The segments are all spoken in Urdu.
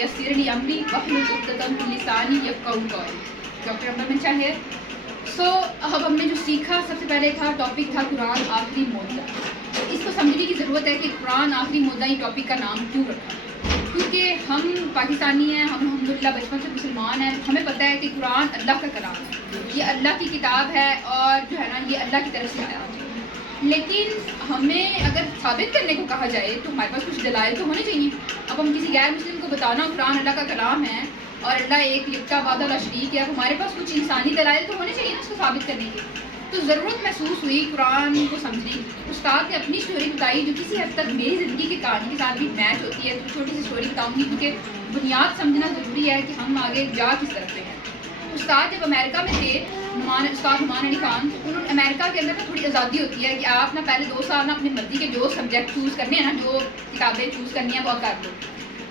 یسر لی امری واحلل عقدۃ من لسانی یفقہوا قولی. ڈاکٹر امن چاہے. اب ہم نے جو سیکھا سب سے پہلے تھا ٹاپک تھا قرآن آخری مدعا. اس کو سمجھنے کی ضرورت ہے کہ قرآن آخری مدعا یہ ٹاپک کا نام کیوں رکھا. کیونکہ ہم پاکستانی ہیں, ہم الحمدللہ بچپن سے مسلمان ہیں, ہمیں پتہ ہے کہ قرآن اللہ کا کلام ہے, یہ اللہ کی کتاب ہے اور جو ہے نا یہ اللہ کی طرف سے آیا ہے. لیکن ہمیں اگر ثابت کرنے کو کہا جائے تو ہمارے پاس کچھ دلائل تو ہونے چاہیے. اب ہم کسی غیر مسلم کو بتانا قرآن اللہ کا کلام ہے اور اللہ ایک یکتا وحدہ لا شریک ہے, ہمارے پاس کچھ انسانی دلائل تو ہونے چاہیے نا اس کو ثابت کرنے کے. تو ضرورت محسوس ہوئی قرآن کو سمجھنے کی. استاد نے اپنی اسٹوری بتائی جو کسی حد تک میری زندگی کی کہانی کے ساتھ بھی میچ ہوتی ہے. تو چھوٹی سی اسٹوری بتاؤں گی کیونکہ بنیاد سمجھنا ضروری ہے کہ ہم آگے جا کس طرف سے ہیں. استاد جب امریکہ میں تھے, استاد نعمان علی خان, تو انہوں نے امریکہ کے اندر نا تھوڑی آزادی ہوتی ہے کہ آپ نا پہلے 2 سال نا اپنی مرضی کے جو سبجیکٹ چوز کرنے ہیں نا, جو کتابیں چوز کرنی ہیں وہ کر لو.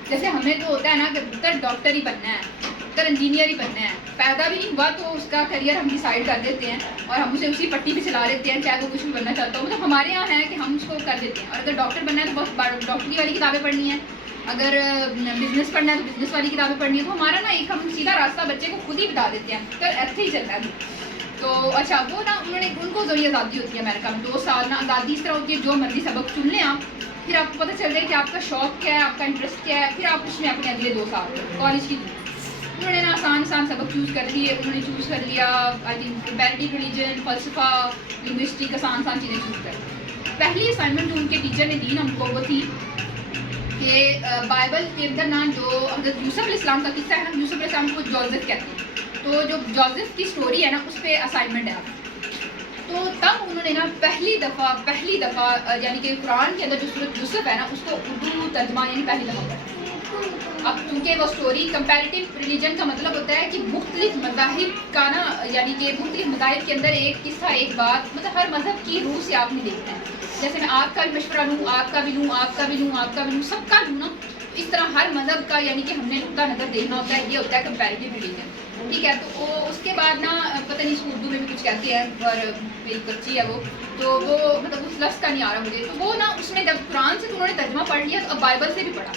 جیسے ہمیں تو ہوتا ہے نا کہ پتر ڈاکٹر ہی بننا ہے, پتر انجینئر ہی بننا ہے, پیدا بھی نہیں ہوا تو اس کا کریئر ہم ڈیسائیڈ کر دیتے ہیں اور ہم اسے اسی پٹی پہ چلا لیتے ہیں چاہے وہ کچھ بھی بننا چاہتا ہو. مطلب ہمارے یہاں ہے کہ ہم اس کو کر دیتے ہیں. اور اگر ڈاکٹر بننا ہے تو بہت ڈاکٹری والی کتابیں پڑھنی ہیں, اگر بزنس پڑھنا ہے تو بزنس والی کتابیں پڑھنی ہے. تو ہمارا نا ایک ہم سیدھا راستہ بچے کو خود ہی بتا دیتے ہیں تو ایسے ہی چلنا ہے. تو اچھا وہ نا انہوں نے ان کو ضروری آزادی ہوتی ہے امریکہ میں 2 سال نا آزادی اس طرح ہوتی ہے جو مرضی سبق چن لیں آپ, پھر آپ کو پتہ چل جائے کہ آپ کا شوق کیا ہے, آپ کا انٹرسٹ کیا ہے, پھر آپ اس میں اپنے اگلے 2 سال کالج کی. انہوں نے نا آسان سبق چوز کر لیے. انہوں نے چوز کر لیا آئی تھنک کمپیریٹیو ریلیجن, فلسفہ, لنگوسٹک, آسان چیزیں چوز کر لی. پہلی اسائنمنٹ جو ان کے ٹیچر نے دی نا ان کو وہ تھی کہ بائبل کے اندر نا جو حضرت یوسف علیہ السلام کا قصہ ہے نا, یوسف علیہ السلام کو جوزف کہتے ہیں, تو جو جوزف کی سٹوری ہے نا اس پہ اسائنمنٹ ہے. تو تب انہوں نے نا پہلی دفعہ یعنی کہ قرآن کے اندر جو سورۃ یوسف ہے نا اس کو اردو ترجمہ یعنی پہلی دفعہ پڑھا. اب چونکہ وہ سٹوری کمپیریٹیو ریلیجن کا مطلب ہوتا ہے کہ مختلف مذاہب کا نا یعنی کہ مختلف مذاہب کے اندر ایک قصہ ایک بات, مطلب ہر مذہب کی روح سے آپ نے دیکھنا ہے. جیسے میں آپ کا بھی مشورہ لوں, آپ کا بھی لوں, آپ کا بھی لوں, آپ کا بھی لوں, سب کا لوں نا, اس طرح ہر مذہب کا یعنی کہ ہم نے نقطہ نظر دیکھنا ہوتا ہے. یہ ہوتا ہے کمپیریٹیو ریلیجن. ٹھیک ہے. تو اس کے بعد نا پتہ نہیں اس کو اردو میں بھی کچھ کہتے ہیں اور میری بچی ہے وہ, تو وہ مطلب اس لفظ کا نہیں آ رہا مجھے. تو وہ نا اس میں جب قرآن سے تو انہوں نے ترجمہ پڑھ لیا تو اب بائبل سے بھی پڑھا.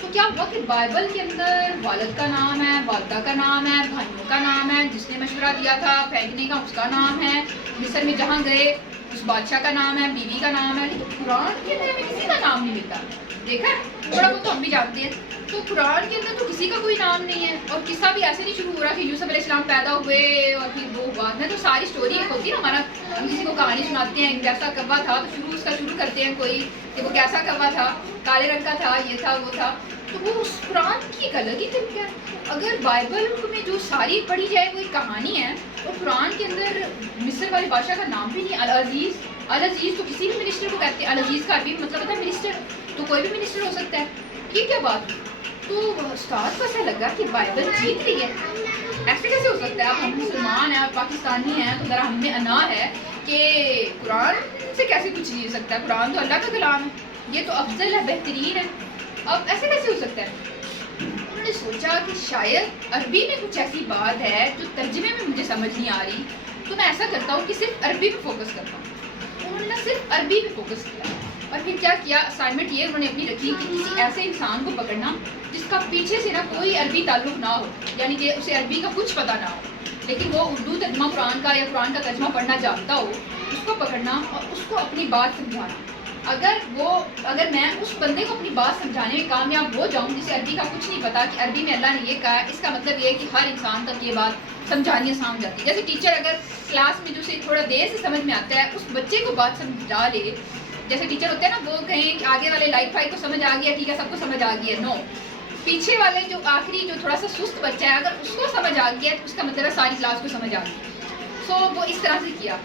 تو کیا ہوا کہ بائبل کے اندر والد کا نام ہے, والدہ کا نام ہے, بھائیوں کا نام ہے, جس نے مشورہ دیا تھا پھینکنے کا اس کا نام ہے, مصر میں جہاں گئے اس بادشاہ کا نام ہے, بیوی کا نام ہے. لیکن قرآن کے اندر ہمیں کسی کا نام نہیں ملتا. دیکھا تھوڑا بہت تو ہم بھی جانتے ہیں. تو قرآن کے اندر تو کسی کا کوئی نام نہیں ہے. اور قصہ بھی ایسے نہیں شروع ہو رہا کہ یوسف علیہ السلام پیدا ہوئے اور پھر وہ ہوا نہ. تو ساری اسٹوری ایک ہوتی ہے نا, ہمارا ہم کسی کو کہانی سناتے ہیں جیسا کوا تھا تو اس کا شروع کرتے ہیں کوئی کہ وہ کیسا کوا تھا, کالے رنگ کا تھا, یہ تھا وہ تھا. تو وہ اس قرآن کی ایک الگ ہی طریقہ ہے. اگر بائبل میں جو ساری پڑھی جائے وہ ایک کہانی ہے اور قرآن کے اندر مصر والے بادشاہ کا نام بھی نہیں. العزیز, العزیز تو کسی بھی منسٹر کو کہتے ہیں. العزیز کا عربی مطلب ہوتا ہے منسٹر, تو کوئی بھی منسٹر ہو سکتا ہے. یہ کیا بات. تو استاد کو ایسا لگا کہ بائبل جیت رہی ہے. ایسے کیسے ہو سکتا ہے. اب ہم مسلمان ہیں, آپ پاکستانی ہیں, تو ذرا ہم میں انا ہے کہ قرآن سے کیسے کچھ جیت سکتا ہے. قرآن تو اللہ کا کلام ہے, یہ تو افضل ہے, بہترین ہے. اب ایسے کیسے ہو سکتا ہے. انہوں نے سوچا کہ شاید عربی میں کچھ ایسی بات ہے جو ترجمے میں مجھے سمجھ نہیں آ رہی, تو میں ایسا کرتا ہوں کہ صرف عربی پہ فوکس کرتا ہوں. انہوں نے صرف عربی پہ فوکس کیا. اور پھر کیا کیا, اسائنمنٹ یہ انہوں نے اپنی رکھی کہ کسی ایسے انسان کو پکڑنا جس کا پیچھے سے نا کوئی عربی تعلق نہ ہو, یعنی کہ اسے عربی کا کچھ پتہ نہ ہو, لیکن وہ اردو ترجمہ قرآن کا یا قرآن کا ترجمہ پڑھنا جانتا ہو. اس کو پکڑنا اور اس کو اپنی بات سمجھانا. اگر میں اس بندے کو اپنی بات سمجھانے میں کامیاب ہو جاؤں جسے عربی کا کچھ نہیں پتا کہ عربی میں اللہ نے یہ کہا ہے, اس کا مطلب یہ ہے کہ ہر انسان تک یہ بات سمجھانی آسان ہو جاتی ہے. جیسے ٹیچر اگر کلاس میں جو اسے تھوڑا دیر سے سمجھ میں آتا ہے اس بچے کو بات سمجھا لے, جیسے ٹیچر ہوتے ہیں نا وہ کہیں کہ آگے والے لائک فائک کو سمجھ آ گیا, ٹھیک ہے, سب کو سمجھ آ گئی ہے. نو, پیچھے والے جو آخری جو تھوڑا سا سست بچہ ہے اگر اس کو سمجھ آ گیا تو اس کا مطلب ہے ساری کلاس کو سمجھ آ گئی. سو وہ اس طرح سے کیا.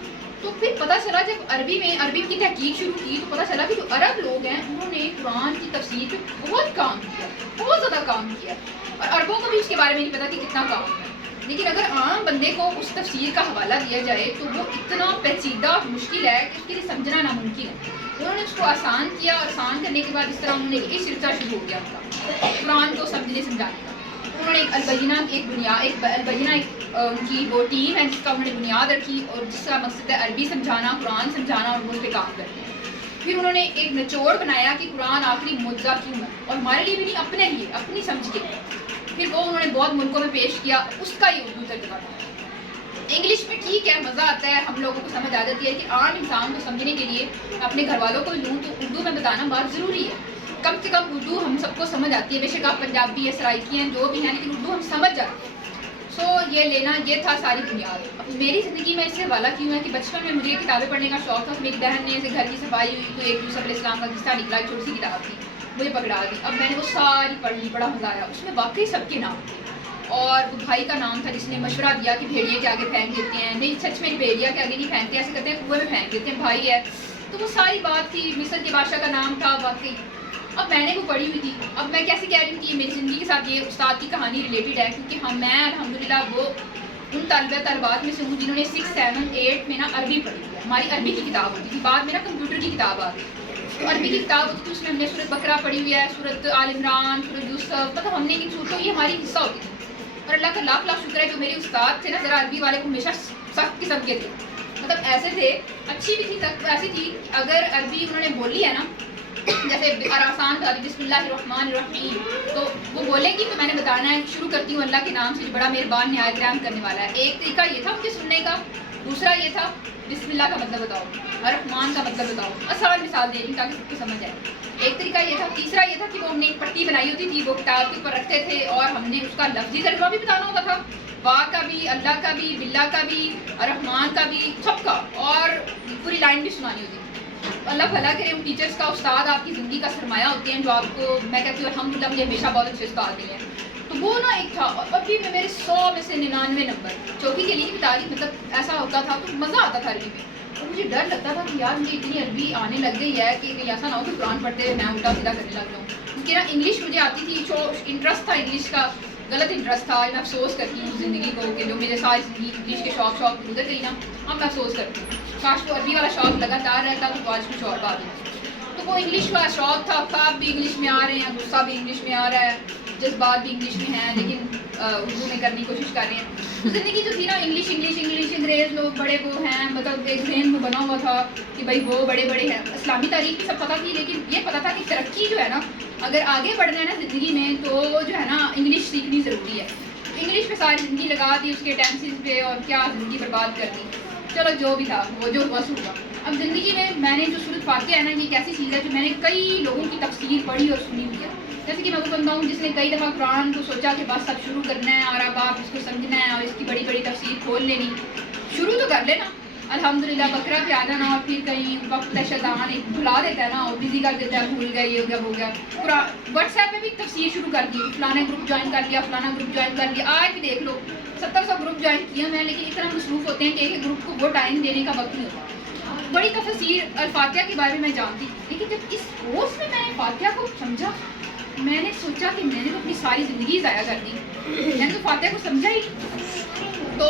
تو پھر پتہ چلا جب عربی کی تحقیق شروع کی تو پتہ چلا کہ جو عرب لوگ ہیں انہوں نے قرآن کی تفسیر پہ بہت کام کیا, بہت زیادہ کام کیا. اور عربوں کو بھی اس کے بارے میں نہیں پتا کہ کتنا کام ہے. لیکن اگر عام بندے کو اس تفسیر کا حوالہ دیا جائے تو وہ اتنا پیچیدہ مشکل ہے کہ اس کے لیے سمجھنا ناممکن ہے. انہوں نے اس کو آسان کیا, اور آسان کرنے کے بعد اس طرح انہوں نے ایک سلسلہ شروع ہو گیا ان کا قرآن کو سمجھنے سمجھانے کا. انہوں نے ایک البینہ ان کی وہ ٹیم ہے جس کا انہوں نے بنیاد رکھی, اور جس کا مقصد ہے عربی سمجھانا, قرآن سمجھانا, اور وہ اس پہ کام کرتے ہیں. پھر انہوں نے ایک نچوڑ بنایا کہ قرآن آخری معجزہ کیوں ہے، اور ہمارے لیے بھی نہیں، اپنے لیے، اپنی سمجھ کے. پھر وہ انہوں نے بہت ملکوں میں پیش کیا، اس کا یہ اردو ترجمہ تھا. انگلش میں ٹھیک ہے، مزہ آتا ہے، ہم لوگوں کو سمجھ آ جاتی ہے کہ عام انسان کو سمجھنے کے لیے اپنے گھر والوں کو لوں تو اردو میں بتانا بہت ضروری ہے. کم سے کم اردو ہم سب کو سمجھ آتی ہے، بے شک آپ پنجابی یا سرائکی ہیں جو بھی ہیں، لیکن اردو ہم سمجھ جاتے ہیں. سو یہ لینا، یہ تھا ساری بنیاد. میری زندگی میں اس سے حوالہ کیوں ہے کہ بچپن میں مجھے کتابیں پڑھنے کا شوق تھا. میری بہن نے اسے گھر کی صفائی ہوئی تو ایک یوسف علیہ السلام کا قصہ نکلا، ایک چھوٹی سی کتاب تھی، مجھے پکڑا دی. اب میں نے وہ ساری پڑھ لی، بڑا مزہ آیا. اس میں واقعی سب کے نام تھے، اور وہ بھائی کا نام تھا جس نے مشورہ دیا کہ بھیڑیے کے آگے پھینک دیتے ہیں. نہیں، سچ میں بھیڑیا کے آگے نہیں پھینکتے، ایسے کرتے ہیں کنویں میں پھینک دیتے ہیں، بھائی ہے. تو وہ ساری بات تھی. مصر کے بادشاہ کا نام تھا واقعی. اب میں نے وہ پڑھی ہوئی تھی. اب میں کیسے کہہ رہی ہوں کہ میری زندگی کے ساتھ یہ استاد کی کہانی ریلیٹڈ ہے، کیونکہ میں الحمدللہ وہ ان طالبات میں سے ہوں جنہوں نے 6, 7, 8 میں نا عربی پڑھی ہے. ہماری عربی کی کتاب ہوتی تھی، بعد میں نا کمپیوٹر کی کتاب آ گئی. تو عربی کی کتاب ہوتی تھی، اس میں ہم نے سورۃ بقرہ پڑھی ہوئی ہے، سورۃ آل عمران، سورۃ یوسف، مطلب ہم نے ان صورتوں کی ہماری حصہ ہوتی تھی. اور اللہ کا لاکھ لاکھ شکر ہے جو میرے استاد تھے نا، ذرا عربی والے کو ہمیشہ سخت قسم کے تھے. مطلب ایسے تھے، اچھی بھی تھی، سخت ایسی تھی. اگر عربی انہوں نے بولی ہے نا، جیسے آسان تھا بسم اللہ الرحمن الرحیم، تو وہ بولیں گی تو میں نے بتانا ہے کہ شروع کرتی ہوں اللہ کے نام سے، بڑا مہربان نہایت رحم کرنے والا ہے. ایک طریقہ یہ تھا مجھے سننے کا. دوسرا یہ تھا بسم اللہ کا مطلب بتاؤ، الرحمن کا مطلب بتاؤ. آسان مثال دے رہی ہوں تاکہ سب کو سمجھ آئے. ایک طریقہ یہ تھا. تیسرا یہ تھا کہ وہ ہم نے ایک پٹی بنائی ہوتی تھی، وہ کتاب کے اوپر رکھتے تھے، اور ہم نے اس کا لفظی ترجمہ بھی بتانا ہوتا تھا، وا کا بھی، اللہ کا بھی، باللہ کا بھی، الرحمن کا بھی، سب کا، اور پوری لائن بھی سنانی ہوتی تھی. اللہ بھلا کرے ان ٹیچرز کا. استاد آپ کی زندگی کا سرمایہ ہوتے ہیں، جو آپ کو، میں کہتی ہوں الحمدللہ مجھے ہمیشہ بہت اچھے استاد ملے ہیں. تو وہ نا ایک تھا. اور ابھی میں میرے 100 میں سے 99 نمبر چوکی کے لیے بتا رہی، مطلب ایسا ہوتا تھا تو مزہ آتا تھا عربی میں. اور مجھے ڈر لگتا تھا کہ یار مجھے اتنی عربی آنے لگ گئی ہے کہ کہیں ایسا نہ ہو کہ قرآن پڑھتے ہوئے میں الٹا سیدھا کرنے لگ جاؤں. کیونکہ نا انگلش مجھے آتی تھی، انٹرسٹ تھا انگلش کا، غلط انٹرسٹ تھا. میں افسوس کرتی ہوں زندگی کو کہ جو میرے ساری زندگی انگلش کے شوق گزر گئی نا، اب میں افسوس کرتی ہوں. کاش وہ عربی والا شوق لگاتار رہتا تو آج کچھ اور بات ہے. تو وہ انگلش والا شوق تھا. خواب بھی انگلش میں آ رہے ہیں، غصہ بھی انگلش میں آ رہا ہے، جذبات بھی انگلش میں ہیں، لیکن اردو میں کرنے کی کوشش کر رہے ہیں. زندگی جو تھی نا انگلش انگلش انگلش، انگریز لوگ بڑے وہ ہیں، مطلب ایک ذہن میں بنا ہوا تھا کہ بھائی وہ بڑے بڑے ہیں. اسلامی تاریخ بھی سب پتہ تھی، لیکن یہ پتہ تھا کہ ترقی جو ہے نا، اگر آگے بڑھنا ہے نا زندگی میں، تو جو ہے نا انگلش سیکھنی ضروری ہے. انگلش پہ ساری زندگی لگا دی، اس کے ٹینسز پہ، اور کیا زندگی برباد کر دی. چلو جو بھی تھا وہ جو ہوا سو ہوا. اب زندگی میں نے جو سورۃ فاتحہ ہے نا، یہ ایک ایسی چیز ہے جو میں نے کئی لوگوں کی تفسیر پڑھی اور سنی ہوئی ہے. جیسے کہ میں وہ بندہ ہوں جس نے کئی دفعہ قرآن کو سوچا کہ بس اب شروع کرنا ہے، اور اب آپ اس کو سمجھنا ہے اور اس کی بڑی بڑی تفسیر کھول لینی. شروع تو کر لینا الحمدللہ، بکرا پہ آ جانا، اور پھر کہیں وقت شیطان بھلا دیتا ہے نا، اور بزی کر دیتا ہے، بھول گئے، یہ ہو گیا وہ گیا. قرآن واٹس ایپ پہ بھی تفسیر شروع کر دی، فلانا گروپ جوائن کر لیا، فلانا گروپ جوائن کر لیا. آج بھی دیکھ لو 70-100 گروپ جوائن کیا میں، لیکن اتنا مصروف ہوتے ہیں کہ ایک گروپ کو وہ ٹائم دینے کا وقت نہیں ہوتا. بڑی تفسیر الفاتحہ کے بارے میں جانتی، لیکن جب اس کورس میں نے فاتحہ کو سمجھا، میں نے سوچا کہ میں نے تو اپنی ساری زندگی ضائع کر دی، میں نے تو فاتحہ کو سمجھا ہی. تو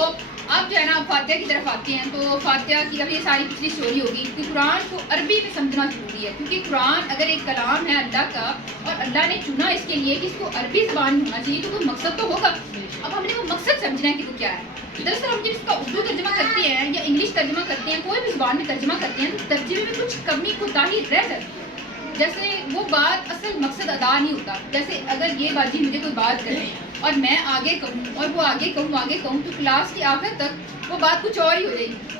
اب جو ہے نا فاتحہ کی طرف آتے ہیں. تو فاتحہ کی اب یہ ساری پچھلی اسٹوری ہوگی کہ قرآن کو عربی میں سمجھنا ضروری ہے، کیونکہ قرآن اگر ایک کلام ہے اللہ کا، اور اللہ نے چنا اس کے لیے کہ اس کو عربی زبان میں ہونا چاہیے، تو کوئی مقصد تو ہوگا. اب ہم نے وہ مقصد سمجھنا ہے کہ وہ کیا ہے. دراصل ہم جب اس کا اردو ترجمہ کرتے ہیں یا انگلش ترجمہ کرتے ہیں، کوئی بھی زبان میں ترجمہ کرتے ہیں، تو ترجمے میں کچھ کمی کوتاہی رہ جاتی ہے. جیسے وہ بات اصل مقصد ادا نہیں ہوتا. جیسے اگر یہ باجی مجھے کوئی بات کرے اور میں آگے کہوں اور وہ آگے کہوں تو کلاس کی آخر تک وہ بات کچھ اور ہی ہو جائے گی.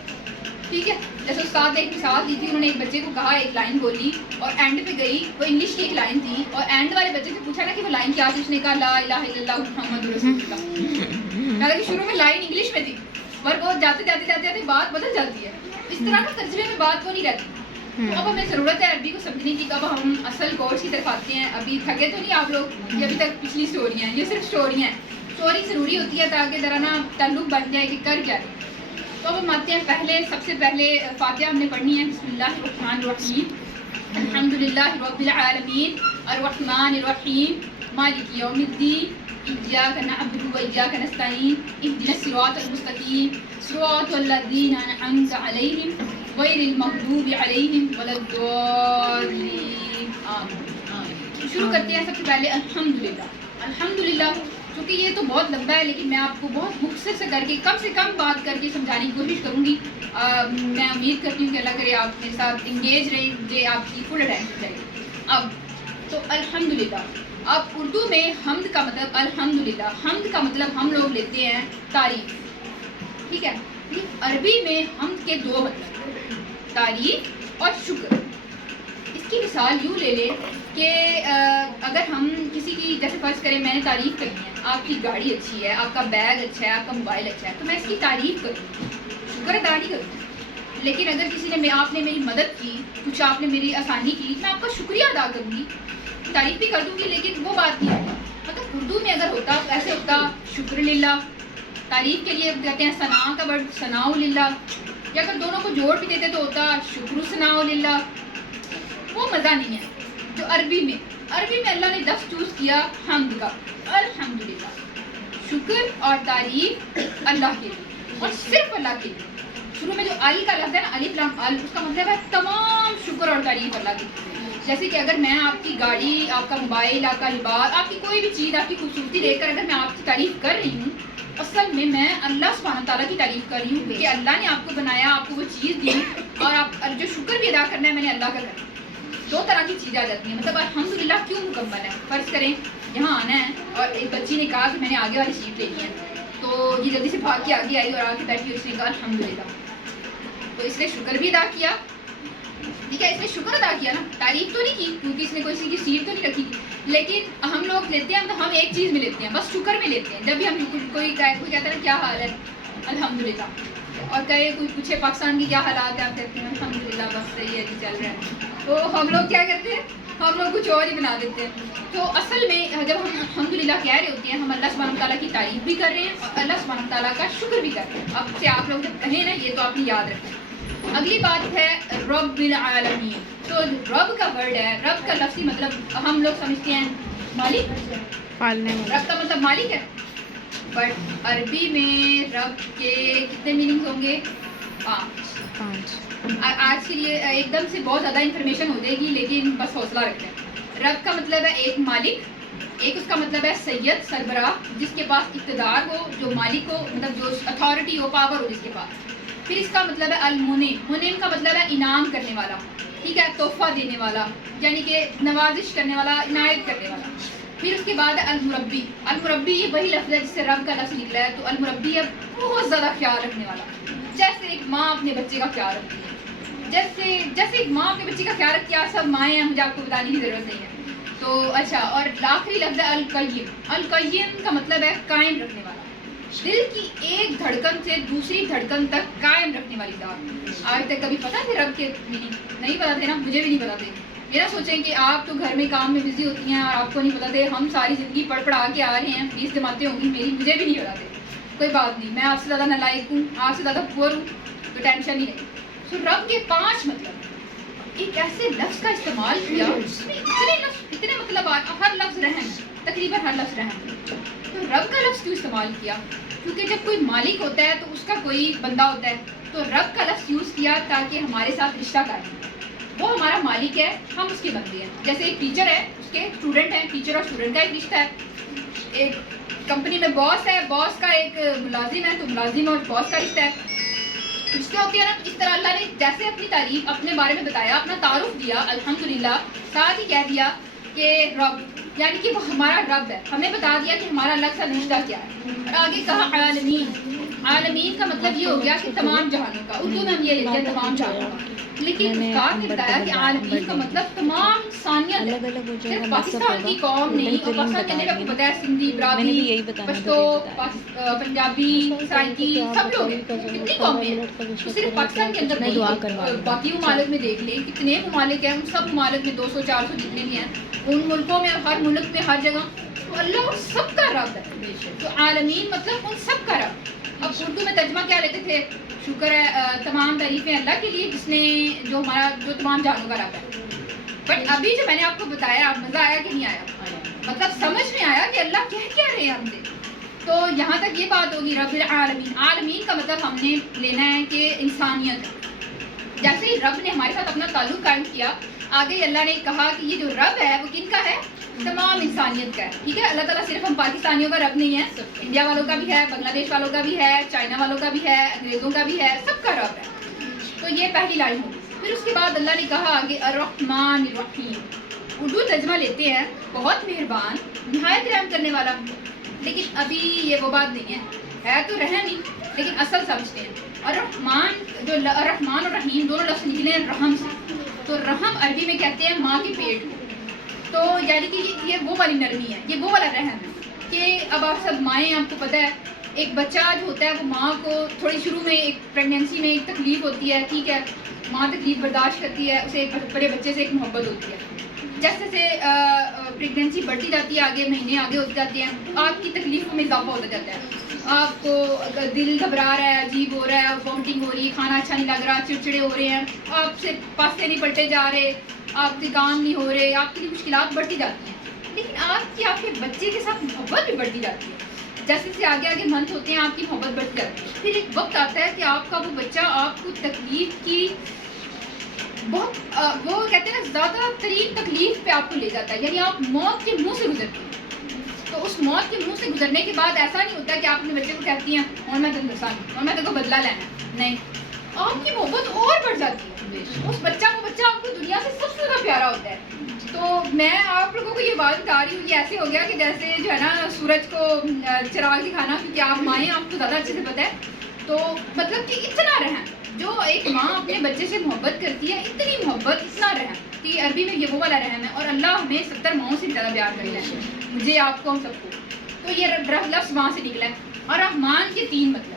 ٹھیک ہے. جیسے استاد نے ایک مثال دی تھی، انہوں نے ایک بچے کو کہا ایک لائن بولی، اور اینڈ پہ گئی، وہ انگلش کی ایک لائن تھی، اور اینڈ والے بچے سے پوچھا نا کہ وہ لائن کیا تھی، اس نے کہا لا الہ الا اللہ محمد رسول اللہ. حالانکہ شروع میں لائن انگلش میں تھی، اور وہ جاتے جاتے بات بدل جاتی ہے. اس طرح کا ترجمے میں بات وہ نہیں رہتی. تو اب ہمیں ضرورت ہے عربی کو سمجھنے کی. اب ہم اصل کورس کی طرف آتے ہیں. ابھی تھکے تو نہیں آپ لوگ؟ یہ ابھی تک پچھلی اسٹوری ہیں، یہ صرف اسٹوری ہیں. اسٹوری ضروری ہوتی ہے تاکہ ذرا نا تعلق بن جائے کہ کر کیا ہے. تو اب ہم آتے ہیں سب سے پہلے فاتحہ ہم نے پڑھنی ہے. بسم اللہ الرحمن الرحیم، الحمدللہ رب العالمین الرحمن الرحیم مالک یوم الدین ایاک نعبد و ایاک نستعین اهدنا الصراط المستقیم صراط الذین انعمت علیہم غیر المغضوب علیہم ولا الضالین. آمین. شروع کرتے ہیں سب سے پہلے الحمدللہ. الحمدللہ کیونکہ یہ تو بہت لمبا ہے، لیکن میں آپ کو بہت مختصر سے کر کے کم سے کم بات کر کے سمجھانے کی کوشش کروں گی. میں امید کرتی ہوں کہ اللہ کرے آپ میرے ساتھ انگیج رہیں، مجھے آپ کی فل اٹینشن چاہیے. اب تو الحمدللہ، اب اردو میں حمد کا مطلب الحمدللہ، حمد کا مطلب ہم لوگ لیتے ہیں تعریف، ٹھیک ہے. عربی میں حمد کے دو مطلب، تعریف اور شکر. اس کی مثال یوں لے لیں کہ اگر ہم کسی کی جیسے فرض کریں میں نے تعریف کرنی ہے، آپ کی گاڑی اچھی ہے، آپ کا بیگ اچھا ہے، آپ کا موبائل اچھا ہے، تو میں اس کی تعریف کروں، شکر ادا نہیں کروں. لیکن اگر کسی نے آپ نے میری مدد کی، کچھ آپ نے میری آسانی کی، میں آپ کا شکریہ ادا کروں گی، تعریف بھی کر دوں گی، لیکن وہ بات نہیں ہے. مطلب اردو میں اگر ہوتا تو ایسے ہوتا شکر للہ، تعریف کے لیے کہتے ہیں ثنا کا ورڈ ثناء للہ، یا اگر دونوں کو جوڑ بھی دیتے تو ہوتا شکر ثناء للہ. وہ مزہ نہیں ہے جو عربی میں اللہ نے لفظ چوز کیا حمد کا، الحمدللہ، شکر اور تعریف اللہ کے لیے اور صرف اللہ کے لیے. شروع میں جو ال کا لفظ ہے نا، الف لام ال، اس کا مطلب ہے تمام شکر اور تعریف اللہ کی. جیسے کہ اگر میں آپ کی گاڑی، آپ کا موبائل، آپ کا لباس، آپ کی کوئی بھی چیز، آپ کی خوبصورتی دیکھ کر اگر میں آپ کی تعریف کر رہی ہوں، اصل میں اللہ سبحانہ تعالیٰ کی تعریف کر رہی ہوں کہ اللہ نے آپ کو بنایا، آپ کو وہ چیز دی، اور آپ جو شکر بھی ادا کرنا ہے میں نے اللہ کا کرنا. دو طرح کی چیزیں آ جاتی ہیں. مطلب الحمدللہ کیوں مکمل ہے؟ فرض کریں یہاں آنا ہے اور ایک بچی نے کہا کہ میں نے آگے والی سیٹ لینی ہے، تو یہ جلدی سے بھاگ کے آگے آئی اور آ کے بیٹھی، اس نے کہا الحمدللہ، تو اس نے شکر بھی ادا کیا. ٹھیک ہے، اس نے شکر ادا کیا نا، تعریف تو نہیں کی کیونکہ اس نے کوئی سی کی سیٹ تو نہیں رکھی. لیکن ہم لوگ لیتے ہیں تو ہم ایک چیز میں لیتے ہیں، بس شکر میں لیتے ہیں. جب بھی ہم کوئی کہتا ہے نا کیا حال ہے، الحمدللہ، اور کہے کوئی پوچھے پاکستان کی کیا حالات ہے، آپ کہتے ہیں الحمدللہ بس صحیح ہے جی، چل رہا ہے. تو ہم لوگ کیا کرتے ہیں، ہم لوگ کچھ اور ہی بنا دیتے ہیں. تو اصل میں جب ہم الحمدللہ کہہ رہے ہوتے ہیں، ہم اللہ سبحانہ تعالیٰ کی تعریف بھی کر رہے ہیں اور اللہ سبحانہ تعالیٰ کا شکر بھی کر رہے ہیں. اب سے آپ لوگ جب کہیں نا، یہ تو آپ نے یاد رکھیں. اگلی بات ہے رب العالمین. تو رب کا ورڈ ہے، رب کا لفظی مطلب ہم لوگ سمجھتے ہیں مالک، رب کا مطلب مالک ہے. بٹ عربی میں رب کے کتنے میننگز ہوں گے؟ 5. آج کے لیے ایک دم سے بہت زیادہ انفارمیشن ہو جائے گی، لیکن بس حوصلہ رکھتے ہیں. رب کا مطلب ہے ایک مالک، ایک اس کا مطلب ہے سید، سربراہ، جس کے پاس اقتدار ہو، جو مالک ہو، مطلب جو اتھارٹی ہو، پاور ہو جس کے پاس. پھر اس کا مطلب ہے المنعم، منعم کا مطلب ہے انعام کرنے والا، ٹھیک ہے، تحفہ دینے والا، یعنی کہ نوازش کرنے والا، عنایت کرنے والا. پھر اس کے بعد ہے المربی. المربی یہ وہی لفظ ہے جس سے رب کا لفظ نکلا ہے. تو المربی ہے بہت زیادہ خیال رکھنے والا، جیسے ایک ماں اپنے بچے کا خیال رکھتی ہے، جیسے ایک ماں اپنے بچے کا خیال رکھتی ہے. سب مائیں ہیں، مجھے آپ کو بتانے کی ضرورت نہیں ہے. تو اچھا، اور آخری لفظ ہے القیم. القیم کا مطلب ہے قائم رکھنے والا، دل کی ایک دھڑکن سے دوسری دھڑکن تک قائم رکھنے والی ذات. آج تک کبھی پتہ تھے رب کے میننگ؟ نہیں پتا تھے نا، مجھے بھی نہیں پتا تھے. یہ نہ سوچیں کہ آپ تو گھر میں کام میں بزی ہوتی ہیں اور آپ کو نہیں پتا تھے. ہم ساری زندگی پڑھا کے آ رہے ہیں، 20 جماعتیں ہوں گی میری، مجھے بھی نہیں پتا تھے. کوئی بات نہیں، میں آپ سے زیادہ نالائق ہوں، آپ سے زیادہ پور ہوں، تو ٹینشن نہیں ہے. تو رب کے 5 مطلب، ایک ایسے لفظ کا استعمال کیا جس میں اتنے مطلب ہر لفظ رحم، تقریباً ہر لفظ رحم. تو رب کا لفظ کیوں استعمال کیا؟ کیونکہ جب کوئی مالک ہوتا ہے تو اس کا کوئی بندہ ہوتا ہے. تو رب کا لفظ یوز کیا تاکہ ہمارے ساتھ رشتہ قائم ہو. وہ ہمارا مالک ہے، ہم اس کے بندے ہیں. جیسے ایک ٹیچر ہے، اس کے اسٹوڈنٹ ہیں، ٹیچر اور اسٹوڈنٹ کا ایک رشتہ ہے. ایک کمپنی میں باس ہے، باس کا ایک ملازم ہے، تو ملازم اور باس کا رشتہ ہے. رشتے ہوتے ہیں نا. اس طرح اللہ نے جیسے اپنی تعریف اپنے بارے میں بتایا، اپنا تعارف دیا الحمدللہ، ساتھ ہی کہہ دیا کہ رب، یعنی کہ وہ ہمارا رب ہے. ہمیں بتا دیا کہ ہمارا الگ سا رشتہ کیا ہے. اور آگے کہا عالمین. عالمین کا مطلب یہ ہو گیا کہ تمام جہانوں کا. اردو میں ہم یہ لیتے ہیں تمام جہانوں کا، لیکن استاد نے بتایا کہ عالمین کا مطلب تمام انسانیت ہے. صرف پاکستان کی قوم نہیں، اور پاکستان کے اندر آپ کو پتا ہے سندھی، براوی، پشتو، پنجابی، سرائکی، سب لوگ ہیں، کتنی قومیں ہیں. تو صرف پاکستان کے اندر نہیں، باقی ممالک میں دیکھ لیں کتنے ممالک ہیں. ان سب ممالک میں 200-400 جتنے بھی ہیں، ان ملکوں میں، ہر ملک میں، ہر جگہ تو اللہ ان سب کا رب ہے. تو عالمین مطلب ان سب کا رب. اب اردو میں ترجمہ کیا لیتے تھے؟ شکر ہے، تمام تعریفیں اللہ کے لیے جس نے جو تمام جانوں کا رب ہے. بٹ ابھی جو میں نے آپ کو بتایا، مزہ آیا کہ نہیں آیا؟ مطلب سمجھ میں آیا کہ اللہ کہہ کیا رہے ہیں ہم سے. تو یہاں تک یہ بات ہوگی رب العالمین. عالمین کا مطلب ہم نے لینا ہے کہ انسانیت. جیسے ہی رب نے ہمارے ساتھ اپنا تعلق قائم کیا، آگے اللہ نے کہا کہ یہ جو رب ہے وہ کن کا ہے؟ تمام انسانیت کا ہے. ٹھیک ہے, اللہ تعالیٰ صرف ہم پاکستانیوں کا رب نہیں ہے, انڈیا والوں کا بھی ہے, بنگلہ دیش والوں کا بھی ہے, چائنا والوں کا بھی ہے, انگریزوں کا بھی ہے, سب کا رب ہے. تو یہ پہلی لائن ہوگی. پھر اس کے بعد اللہ نے کہا آگے الرحمن الرحیم. اردو ترجمہ لیتے ہیں بہت مہربان, نہایت رحم کرنے والا. لیکن ابھی یہ وہ بات نہیں ہے تو رحم ہی, لیکن اصل سمجھتے ہیں. اور رحمان جو رحمان اور رحیم دونوں لفظ نکلے ہیں رحم سے. تو رحم عربی میں کہتے ہیں ماں کے پیٹ کو. تو یعنی کہ یہ وہ والی نرمی ہے, یہ وہ والا رحم ہے کہ اب آپ سب مائیں, آپ کو پتہ ہے ایک بچہ جو ہوتا ہے وہ ماں کو تھوڑی شروع میں ایک پریگنینسی میں ایک تکلیف ہوتی ہے. ٹھیک ہے, ماں تکلیف برداشت کرتی ہے, اسے ایک بڑے بچے سے ایک محبت ہوتی ہے. جیسے جیسے پریگنینسی بڑھتی جاتی ہے, آگے مہینے آگے ہوتے جاتے ہیں, آپ کی تکلیفوں میں اضافہ ہوتا جاتا ہے. آپ کو دل گھبرا رہا ہے, عجیب ہو رہا ہے, وامٹنگ ہو رہی ہے, کھانا اچھا نہیں لگ رہا, چڑچڑے ہو رہے ہیں, آپ سے پاسے نہیں پلٹے جا رہے, آپ کے کام نہیں ہو رہے, آپ کی مشکلات بڑھتی جاتی ہیں. لیکن آپ کے بچے کے ساتھ محبت بھی بڑھتی جاتی ہے. جیسے جیسے آگے آگے منتھ ہوتے ہیں آپ کی محبت بڑھتی جاتی ہے. پھر ایک وقت آتا ہے کہ آپ کا وہ بچہ آپ کو تکلیف کی بہت وہ کہتے ہیں نا زیادہ ترین تکلیف پہ آپ کو لے جاتا ہے. یعنی آپ موت کے منہ سے گزرتے ہیں. تو اس موت کے منہ سے گزرنے کے بعد ایسا نہیں ہوتا کہ آپ اپنے بچے کو کہتی ہیں اور میں تجھے نقصان اور میں تجھے کو بدلہ لینا. نہیں, آپ کی محبت اور بڑھ جاتی ہے. اس بچہ آپ کو دنیا سے سب سے زیادہ پیارا ہوتا ہے. تو میں آپ لوگوں کو یہ بات بتا رہی ہوں, یہ ایسے ہو گیا کہ جیسے جو ہے نا سورج کو چراغ دکھانا, کیونکہ آپ مائیں, آپ کو زیادہ اچھے سے پتہ ہے. تو مطلب کہ اتنا رحم جو ایک ماں اپنے بچے سے محبت کرتی ہے, اتنی محبت, اتنا رحم کہ عربی میں یہ وہ والا رحم ہے. اور اللہ ہمیں 70 ماؤں سے زیادہ پیار کرتا ہے, مجھے, آپ کو, ہم سب کو. تو یہ لفظ وہاں سے نکلا ہے. اور رحمان کے 3 مطلب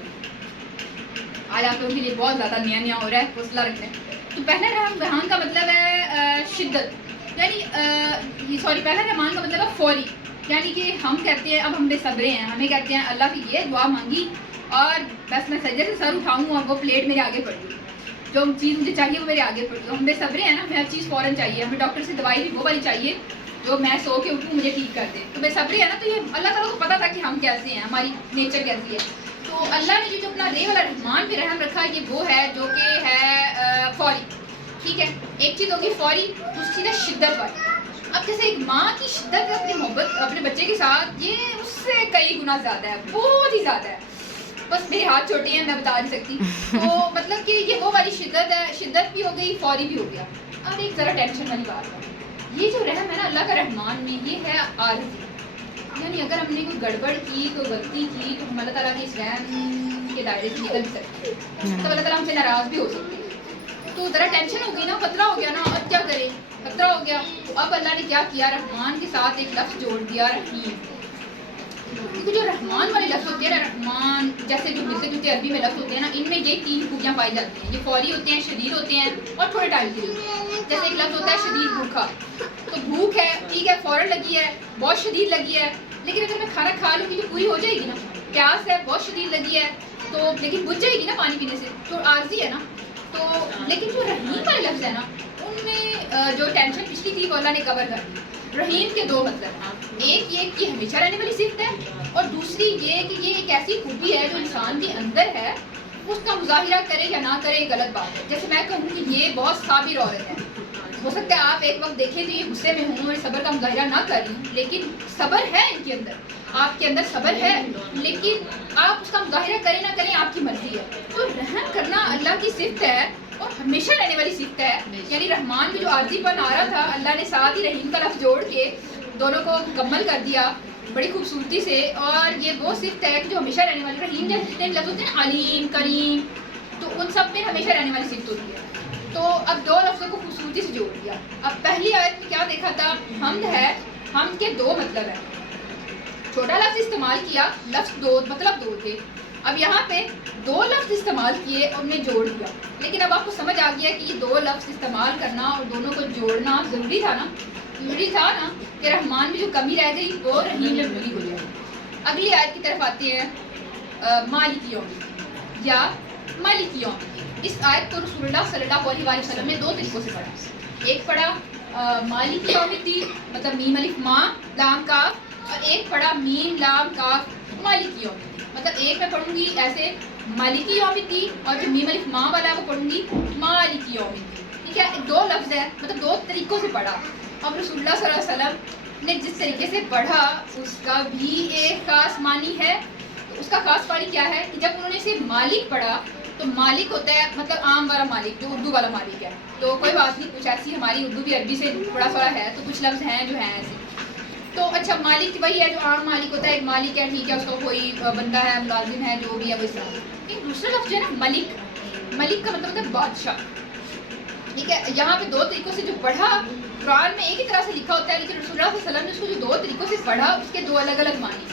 آج آپ لوگوں کے لیے بہت زیادہ نیا ہو رہا ہے, حوصلہ رکھنا ہے. تو پہلا رحمان کا مطلب ہے شدت, یعنی پہلا رحمان کا مطلب ہے فوری. یعنی کہ ہم کہتے ہیں اب ہم بے صبرے ہیں, ہمیں کہتے ہیں اللہ کی یہ دعا مانگی اور بس میں سجدے سے سر اٹھاؤں اور وہ پلیٹ میرے آگے پڑی, جو چیز مجھے چاہیے وہ میرے آگے پڑی. ہم بے صبرے ہیں نا, ہمیں ہر چیز فوراً چاہیے. ہمیں ڈاکٹر سے دوائی بھی وہ والی چاہیے جو میں سو کے اٹھوں مجھے ٹھیک کر دے. تو بے صبرے ہے نا. تو یہ اللہ تعالیٰ کو پتا تھا کہ ہم کیسے ہیں, ہماری نیچر کیسی ہے. تو اللہ نے جو اپنا رے والا رحمان پہ رحم رکھا, یہ وہ ہے جو کہ ہے فوری. ٹھیک ہے, ایک چیز ہوگی فوری, دوسری چیز ہے شدت والی. اب جیسے ایک ماں کی شدت اپنی محبت اپنے بچے کے ساتھ, یہ اس سے کئی گنا زیادہ ہے, بہت ہی زیادہ ہے. بس میرے ہاتھ چھوٹے ہیں, میں بتا نہیں سکتی. تو مطلب کہ یہ وہ والی شدت ہے, شدت بھی ہو گئی, فوری بھی ہو گیا. اب ایک ذرا ٹینشن والی بات ہے, یہ جو رحم ہے نا اللہ کا رحمان میں, یہ ہے عارضی. یعنی اگر ہم نے کوئی گڑبڑ کی, کوئی غلطی کی, تو ہم اللہ تعالیٰ کے اس رحم کے دائرے سے نکل بھی سکتے ہیں. تو اللہ تعالیٰ ہم سے ناراض بھی ہو سکتے ہیں. تو ذرا ٹینشن ہو گئی نا, خطرہ ہو گیا نا, اب کیا کرے, خطرہ ہو گیا. تو اب اللہ نے کیا کیا, رحمان کے ساتھ ایک لفظ جوڑ دیا, رحیم. کیونکہ جو رحمان والے لفظ ہوتے ہیں نا, رحمان جیسے جو ملتے جلتے عربی میں لفظ ہوتے ہیں نا, ان میں یہ 3 خوبیاں پائی جاتی ہیں. یہ فوری ہوتے ہیں, شدید ہوتے ہیں اور تھوڑے ٹائم کے ہوتے ہیں. جیسے ایک لفظ ہوتا ہے شدید بھوکھا, تو بھوک ہے, ٹھیک ہے, فوراً لگی ہے, بہت شدید لگی ہے, لیکن اگر میں کھانا کھا لوں گی تو پوری ہو جائے گی نا. پیاس ہے, بہت شدید لگی ہے, تو لیکن بجھ جائے گی نا پانی پینے سے, تو عارضی ہے نا. تو لیکن جو رحیم والے لفظ ہے نا, ان میں جو ٹینشن پچھلی تھی وہ اللہ نے کور کر دی. رحیم کے 2 مطلب, ایک یہ کہ ہمیشہ رہنے والی صفت ہے, اور دوسری یہ کہ یہ ایک ایسی خوبی ہے جو انسان کے اندر ہے, اس کا مظاہرہ کرے یا نہ کرے غلط بات ہے. جیسے میں کہوں کہ یہ بہت صابر عورت ہے, ہو سکتا ہے آپ ایک وقت دیکھیں تو یہ غصے میں ہوں اور صبر کا مظاہرہ نہ کر رہی ہوں, لیکن صبر ہے ان کے اندر, آپ کے اندر صبر ہے, لیکن آپ اس کا مظاہرہ کریں نہ کریں آپ کی مرضی ہے. تو رحم کرنا اللہ کی صفت ہے اور ہمیشہ رہنے والی صفت ہے. یعنی رحمان میں جو عارضی پن آ رہا تھا, اللہ نے ساتھ ہی رحیم کا لفظ جوڑ کے دونوں کو مکمل کر دیا بڑی خوبصورتی سے. اور یہ وہ صفت ہے کہ جو ہمیشہ رہنے والی. رحیم جیسے جتنے لفظ ہوتے ہیں نا, علیم, کریم, تو ان سب میں ہمیشہ رہنے والی صفت ہوتی ہے. تو اب 2 لفظوں کو خوبصورتی سے جوڑ دیا. اب پہلی آیت میں کیا دیکھا تھا, حمد ہے, حمد کے 2 مطلب ہیں. چھوٹا لفظ استعمال کیا, لفظ 2 مطلب 2 تھے. اب یہاں پہ 2 لفظ استعمال کیے اور انہیں جوڑ دیا. لیکن اب آپ کو سمجھ آ گیا کہ یہ 2 لفظ استعمال کرنا اور دونوں کو جوڑنا ضروری تھا نا, کہ رحمان میں جو کمی رہ گئی وہ رحیم میں پوری ہو جائے. اگلی آیت کی طرف آتے ہیں, مالک یوم یا مالک یوم. اس آیت کو رسول اللہ صلی اللہ علیہ وسلم نے 2 طریقوں سے پڑھا. ایک پڑھا مالک یوم الدین, مطلب میم الف ماں لام کاف, اور ایک پڑھا میم لام کاف مالک یوم الدین. مطلب ایک میں پڑھوں گی ایسے مالکی یوم الدین, اور جو میم الف ماں والا وہ پڑھوں گی مالکی یوم الدین. ٹھیک ہے, 2 لفظ ہے, مطلب 2 طریقوں سے پڑھا. اب رسول اللہ صلی اللہ علیہ وسلم نے جس طریقے سے پڑھا اس کا بھی ایک خاص معنی ہے. تو اس کا خاص معنی کیا ہے کہ جب انہوں نے اسے مالک پڑھا تو مالک ہوتا ہے مطلب عام والا مالک جو اردو والا مالک ہے. تو کوئی بات نہیں, کچھ ایسی ہماری اردو بھی عربی سے تھوڑا تھوڑا ہے تو کچھ لفظ ہیں جو ہیں ایسے. تو اچھا مالک وہی ہے جو عام مالک ہوتا ہے, ایک مالک ہے ٹھیک ہے, اس کا کوئی بندہ ہے ملازم ہے جو بھی ہے وہ اس طرح. ایک دوسرا لفظ جو ہے نا ملک, ملک کا مطلب ہوتا ہے بادشاہ. ٹھیک ہے, یہاں پہ دو طریقوں سے جو پڑھا قرآن میں ایک ہی طرح سے لکھا ہوتا ہے لیکن رسول اللہ صلی اللہ علیہ وسلم نے اس کو جو دو طریقوں سے پڑھا اس کے دو الگ الگ معنی.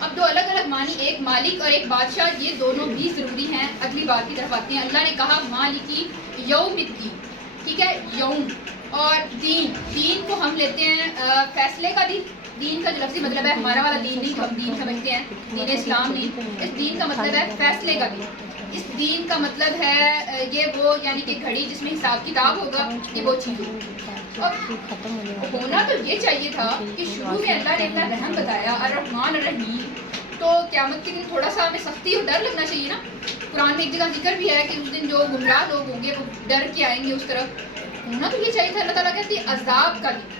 اب دو الگ الگ معنی, ایک مالک اور ایک بادشاہ, یہ دونوں بھی ضروری ہیں. اگلی بات کی طرف آتے ہیں. اللہ نے کہا مالکی یوم الدین, ٹھیک ہے, یوم اور دین, دین کو ہم لیتے ہیں فیصلے کا دن. دین کا جو لفظی مطلب ہے ہمارا والا دین نہیں جو ہم دین سمجھتے ہیں, دین اسلام نہیں. اس دین کا مطلب ہے فیصلے کا دن. اس دین کا مطلب ہے یہ وہ یعنی کہ گھڑی جس میں حساب کتاب ہوگا, یہ وہ چیز ہوگی. اور ہونا تو یہ چاہیے تھا کہ شروع میں اللہ نے اپنا رحم بتایا الرحمن الرحیم, تو قیامت کے دن تھوڑا سا ہمیں سختی اور ڈر لگنا چاہیے نا. قرآن میں ایک جگہ ذکر بھی ہے کہ اس دن جو گمراہ لوگ ہوں گے وہ ڈر کے آئیں گے اس طرف. ہونا تو یہ چاہیے تھا. اللہ تعالیٰ کہتے ہیں عذاب کا دن,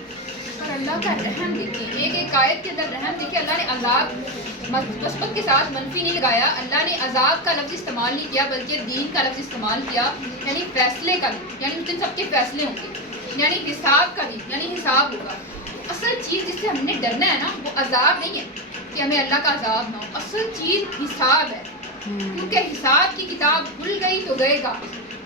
اور اللہ کا رحم دیکھیے, ایک ایک آیت کے اندر رحم دیکھیے. اللہ نے عذاب مثبت کے ساتھ منفی نہیں لگایا. اللہ نے عذاب کا لفظ استعمال نہیں کیا بلکہ دین کا لفظ استعمال کیا, یعنی فیصلے کا دن, یعنی اس دن سب کے فیصلے ہوں گے, یعنی حساب کا دن, یعنی حساب ہوگا. اصل چیز جس سے ہم نے ڈرنا ہے نا وہ عذاب نہیں ہے کہ ہمیں اللہ کا عذاب نہ ہو, اصل چیز حساب ہے. کیونکہ حساب کی کتاب کھل گئی تو گئے گا.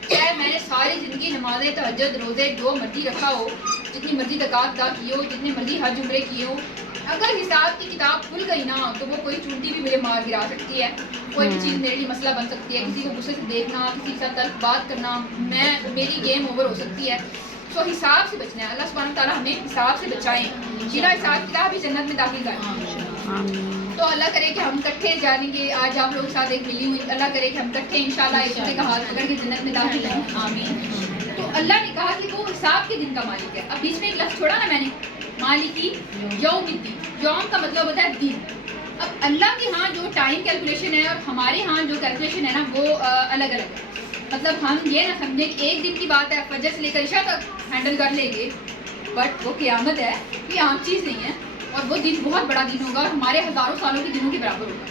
چاہے میں نے ساری زندگی نمازیں تہجد روزے جو مرضی رکھا ہو, جتنی مرضی زکات ادا کی ہو, جتنے مرضی حج عمرے کیے ہو, اگر حساب کی کتاب کھل گئی نا تو وہ کوئی چونٹی بھی میرے مار گرا سکتی ہے, کوئی بھی چیز میرے لیے مسئلہ بن سکتی ہے. کسی کو غصے سے دیکھنا, کسی کے ساتھ تلخ بات کرنا, میری گیم اوور ہو سکتی ہے. تو حساب سے بچنا ہے. اللہ سبحانہ تعالیٰ ہمیں حساب سے بچائیں, بلا حساب کتاب ہی جنت میں داخل کریں. تو اللہ کرے کہ ہم کٹھے جانیں گے. آج آپ لوگوں کے ساتھ ایک ملی ہوئی, اللہ کرے کہ ہم کٹھے انشاءاللہ ایک دوسرے کا ہاتھ پکڑ کے جنت میں داخل ہوں, آمین. تو اللہ نے کہا کہ وہ حساب کے دن کا مالک ہے. اب بیچ میں ایک لفظ چھوڑا نا میں نے, مالکی یوم الدین. یوم کا مطلب ہوتا ہے دن. اب اللہ کے ہاں جو ٹائم کیلکولیشن ہے اور ہمارے ہاں جو کیلکولیشن ہے نا وہ الگ الگ ہے. مطلب ہم یہ نہ سمجھیں کہ ایک دن کی بات ہے فجر سے لے کر عشاء تک ہینڈل کر لیں گے, بٹ وہ قیامت ہے, یہ عام چیز نہیں ہے. اور وہ دن بہت بڑا دن ہوگا اور ہمارے ہزاروں سالوں کے دنوں کے برابر ہوگا.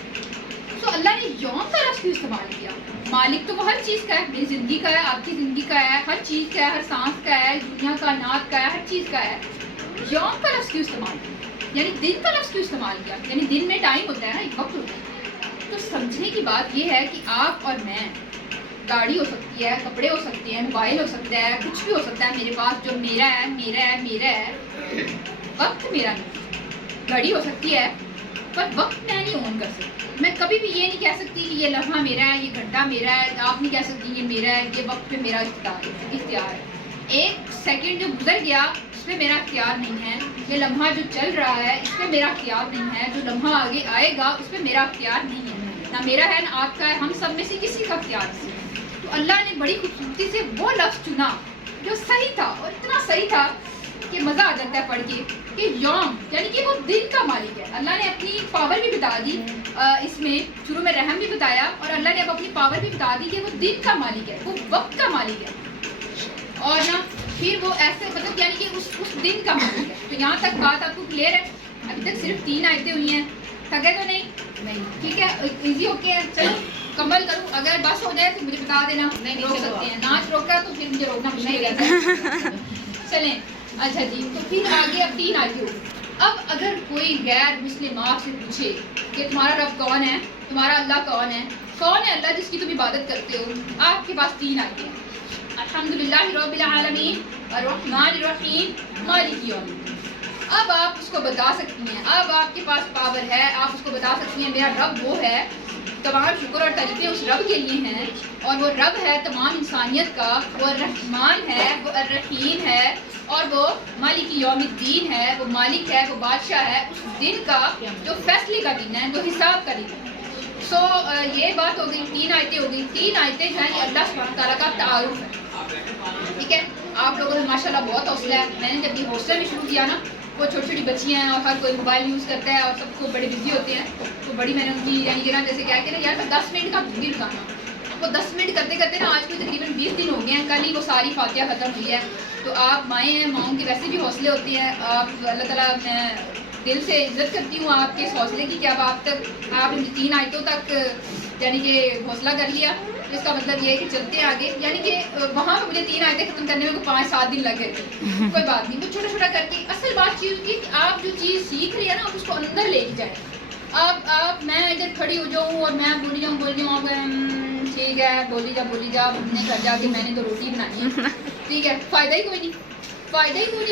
تو اللہ نے یوم کا لفظ کیوں استعمال کیا؟ مالک تو وہ ہر چیز کا ہے, میری زندگی کا ہے, آپ کی زندگی کا ہے, ہر چیز کا ہے, ہر سانس کا ہے, دنیا کا نعت کا ہے, ہر چیز کا ہے. یوم کا لفظ کیوں استعمال کیا, یعنی دن کا لفظ کیوں استعمال کیا؟ یعنی دن میں ٹائم ہوتا ہے نا, ایک وقت ہوتا ہے. تو سمجھنے کی بات یہ ہے کہ آپ اور میں, گاڑی ہو سکتی ہے, کپڑے ہو سکتے ہیں, موبائل ہو سکتا ہے, کچھ بھی ہو سکتا ہے میرے پاس جو میرا ہے, میرا ہے, میرا ہے. وقت میرا نہیں. گھڑی ہو سکتی ہے پر وقت میں نہیں اون کر سکتی. میں کبھی بھی یہ نہیں کہہ سکتی کہ یہ لمحہ میرا ہے, یہ گھنٹہ میرا ہے. آپ نہیں کہہ سکتی یہ میرا ہے, یہ وقت پہ میرا اختیار ہے. ایک سیکنڈ جو گزر گیا اس پہ میرا اختیار نہیں ہے. یہ لمحہ جو چل رہا ہے اس پہ میرا اختیار نہیں ہے. جو لمحہ آگے آئے گا اس پہ میرا اختیار نہیں ہے. نہ میرا ہے نہ آپ کا ہے, ہم سب میں سے کسی کا اختیار نہیں ہے. تو اللہ نے بڑی خوبصورتی سے وہ لفظ چنا جو صحیح تھا, اور اتنا صحیح تھا کہ مزہ آ جاتا ہے پڑھ کے کہ یوم یعنی کہ وہ دن کا مالک ہے. اللہ نے اپنی پاور بھی بتا دی, اس میں شروع میں رحم بھی بتایا, اور اللہ نے اب اپنی پاور بھی بتا دی کہ وہ دن کا مالک ہے, وہ وقت کا مالک ہے. اور نا پھر وہ ایسے مطلب یعنی کہ اس دن کا مالک ہے. تو یہاں تک بات آپ کو کلیئر ہے. ابھی تک صرف 3 آیتیں ہوئی ہیں, تھکے تو نہیں, ٹھیک ہے, ایزی اوکے ہے. چلو کمل کروں, اگر بس ہو جائے تو مجھے بتا دینا, نہیں روک سکتے ہیں. ناچ روکا تو پھر مجھے روکنا مشکل رہتا ہے. چلیں اچھا جی, تو پھر آگے اب 3 آیتیں ہوئی. اب اگر کوئی غیر مسلم آپ سے پوچھے کہ تمہارا رب کون ہے, تمہارا اللہ کون ہے اللہ جس کی تم عبادت کرتے ہو, آپ کے پاس 3 آیتیں ہیں. الحمدللہ رب العالمین الرحمن الرحیم مالک یوم الدین. اب آپ اس کو بتا سکتی ہیں, اب آپ کے پاس پاور ہے, آپ اس کو بتا سکتی ہیں میرا رب وہ ہے. تمام شکر اور تعریفیں اس رب کے لیے ہیں, اور وہ رب ہے تمام انسانیت کا, وہ الرحمن ہے, وہ الرحیم ہے, اور وہ مالک یوم الدین ہے, وہ مالک ہے, وہ بادشاہ ہے اس دن کا جو فیصلے کا دن ہے, جو حساب کا دن ہے. سو یہ بات ہو گئی, 3 آیتیں ہو گئی. 3 آیتیں جو ہیں اللہ سبحانہ تعالیٰ کا تعارف ہے. ٹھیک ہے, آپ لوگوں نے ماشاءاللہ بہت حوصلہ ہے. میں نے جب یہ حوصلہ میں شروع کیا نا, وہ چھوٹی چھوٹی بچیاں ہیں اور ہر کوئی موبائل یوز کرتا ہے اور سب کو بڑے بزی ہوتے ہیں, تو بڑی میں نے ان کی یعنی کہ نا جیسے کیا کہ نا یار میں 10 منٹ کا دوں گی رکانا. وہ 10 منٹ کرتے کرتے نا آج کو تقریباً 20 دن ہو گئے ہیں. کل ہی وہ ساری فاتحہ ختم ہوئی ہے. تو آپ مائیں ہیں, ماؤں کے ویسے بھی حوصلے ہوتے ہیں. آپ اللہ تعالیٰ, میں دل سے عزت کرتی ہوں آپ کے اس حوصلے کی کہ اب آپ نے 3 آیتوں تک یعنی کہ حوصلہ کر لیا. اس کا مطلب یہ ہے کہ چلتے ہیں آگے. یعنی کہ وہاں پہ مجھے 3 آیتیں ختم کرنے میں 5-7 دن لگ گئے تھے. کوئی بات نہیں, وہ چھوٹا چھوٹا کر کے. اصل بات چیز ہوتی ہے کہ آپ جو چیز سیکھ رہی ہے نا, آپ اس کو اندر لے کے جائیں. آپ میں ادھر کھڑی ہو جاؤں اور میں بولی جاؤں ٹھیک ہے, بولی جا ہم نے گھر جا کے میں نے تو روٹی بنانی ہے, ٹھیک ہے, فائدہ ہی کوئی نہیں.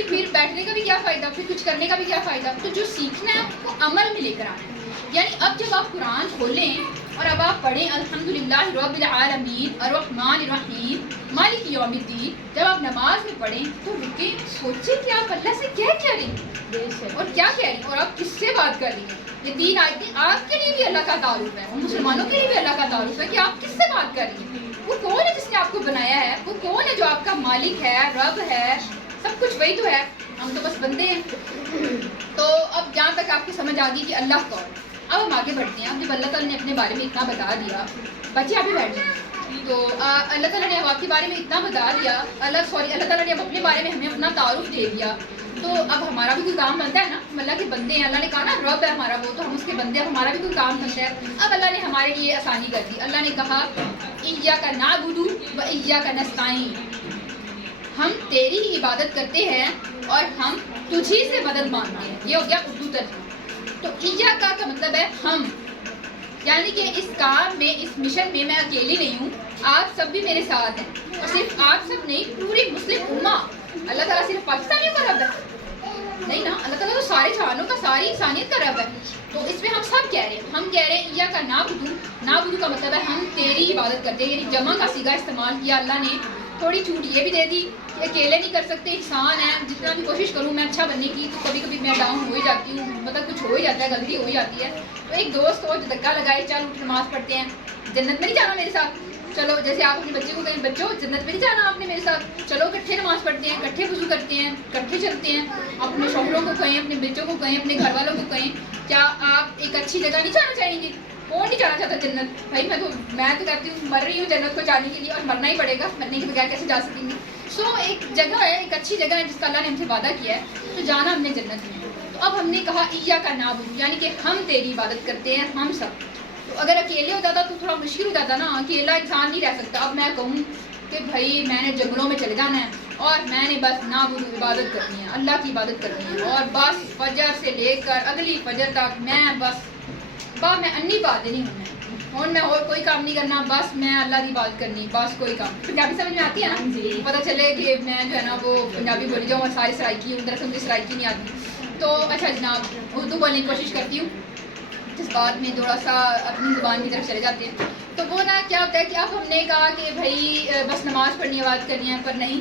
پھر بیٹھنے کا بھی کیا فائدہ, پھر کچھ کرنے کا بھی کیا فائدہ. تو جو سیکھنا ہے اس کو عمل میں لے کر آنا ہے. یعنی اب جب آپ قرآن کھولیں اور اب آپ پڑھیں الحمدللہ رب العالمین الرحمن الرحیم مالک یوم الدین, جب آپ نماز میں پڑھیں تو رکیں, سوچیں کہ آپ اللہ سے کیا کہہ رہی ہیں اور کیا کہہ رہی ہیں اور آپ کس سے بات کر رہی ہیں. یہ 3 آیتیں آپ کے لیے بھی اللہ کا تعارف ہے, مسلمانوں کے لیے بھی اللہ کا تعارف ہے کہ آپ کس سے بات کر رہی ہیں. وہ کون ہے جس نے آپ کو بنایا ہے, وہ کون ہے جو آپ کا مالک ہے, رب ہے, سب کچھ وہی تو ہے, ہم تو بس بندے ہیں. تو اب جہاں تک آپ کو سمجھ آ گئی کہ اللہ کون ہے, اب ہم آگے بڑھتے ہیں. اب جب اللہ تعالیٰ نے اپنے بارے میں اتنا بتا دیا, بچے آپ بھی بیٹھ جائیں. تو اللہ تعالیٰ نے اب آپ کے بارے میں اتنا بتا دیا, اللہ تعالیٰ نے اب اپنے بارے میں ہمیں اپنا تعارف دے دیا, تو اب ہمارا بھی کوئی کام بنتا ہے نا. ہم اللہ کے بندے ہیں, اللہ نے کہا نا رب ہے ہمارا وہ, تو ہم اس کے بندے ہیں, اب ہمارا بھی کوئی کام بنتا ہے. اب اللہ نے ہمارے لیے آسانی کر دی. اللہ نے کہا ایاک نعبد و ایاک نستعین, ہم تیری ہی عبادت کرتے ہیں اور ہم تجھی سے مدد مانگتے ہیں. یہ ہو گیا اردو ترجمہ. تو ایاک کا مطلب ہے ہم, یعنی کہ اس کام میں, اس مشن میں میں اکیلی نہیں ہوں, آپ سب بھی میرے ساتھ ہیں. اور صرف آپ سب نہیں, پوری مسلم امہ. اللہ تعالیٰ صرف پاکستانیوں کا رب ہے نہیں نا, اللہ تعالیٰ تو سارے جہانوں کا, ساری انسانیت کا رب ہے. تو اس میں ہم سب کہہ رہے ہیں, ہم کہہ رہے ہیں ایاک نعبد کا مطلب ہے ہم تیری عبادت کرتے ہیں. یعنی جمع کا صیغہ استعمال کیا اللہ نے. تھوڑی چھوٹ یہ بھی دے دی کہ اکیلے نہیں کر سکتے, انسان ہے, جتنا بھی کوشش کروں میں اچھا بننے کی تو کبھی کبھی میں ڈاؤن ہو ہی جاتی ہوں, مطلب کچھ ہو ہی جاتا ہے, غلطی ہو ہی جاتی ہے. تو ایک دوست ہو جو دھکا لگائے, چل اٹھ نماز پڑھتے ہیں, جنت میں نہیں جانا میرے ساتھ, چلو جیسے آپ اپنے بچے کو کہیں بچوں جنت میں نہیں جانا آپ نے میرے ساتھ, چلو اکٹھے نماز پڑھتے ہیں, اکٹھے وضو کرتے ہیں, اکٹھے چلتے ہیں. اپنے شوہروں کو کہیں, اپنے بچوں کو کہیں, اپنے گھر والوں کو کہیں, کیا آپ ایک اچھی جگہ نہیں جانا چاہیں گے؟ کون نہیں جانا چاہتا جنت؟ بھائی میں تو کہتی ہوں, مر رہی ہوں جنت کو جانے کے لیے, اور مرنا ہی پڑے گا, مرنے کے بغیر کیسے جا سکیں گے. سو ایک جگہ ہے, ایک اچھی جگہ ہے جس کا اللہ نے ہم سے وعدہ کیا ہے, تو جانا ہم نے جنت میں. تو اب ہم نے کہا ایاک نعبد, یعنی کہ ہم تیری عبادت کرتے ہیں, ہم سب. تو اگر اکیلے ہوتا تھا تو تھوڑا مشکل ہو جاتا نا, اکیلا انسان نہیں رہ سکتا. اب میں کہوں کہ بھائی میں نے جنگلوں میں چلے جانا ہے اور میں نے بس نعبد عبادت کرنی ہے, اللہ کی عبادت کرنی ہے, اور بس فجر سے لے کر اگلی فجر تک میں میں انی بات نہیں ہوں میں اور کوئی کام نہیں کرنا, بس میں اللہ کی بات کرنی, بس کوئی کام. پنجابی سمجھ میں آتی ہے نا, جی, پتہ چلے کہ میں جو ہے نا وہ پنجابی بولی جاؤں اور ساری سرائکی ہوں, دراصل مجھے سرائکی نہیں آتی. تو اچھا جناب اردو بولنے کی کوشش کرتی ہوں, جس بات میں تھوڑا سا اپنی زبان کی طرف چلے جاتے ہیں. تو وہ نا کیا ہوتا ہے کہ اب ہم نے کہا کہ بھائی بس نماز پڑھنی ہے, بات کرنی ہے, پر نہیں,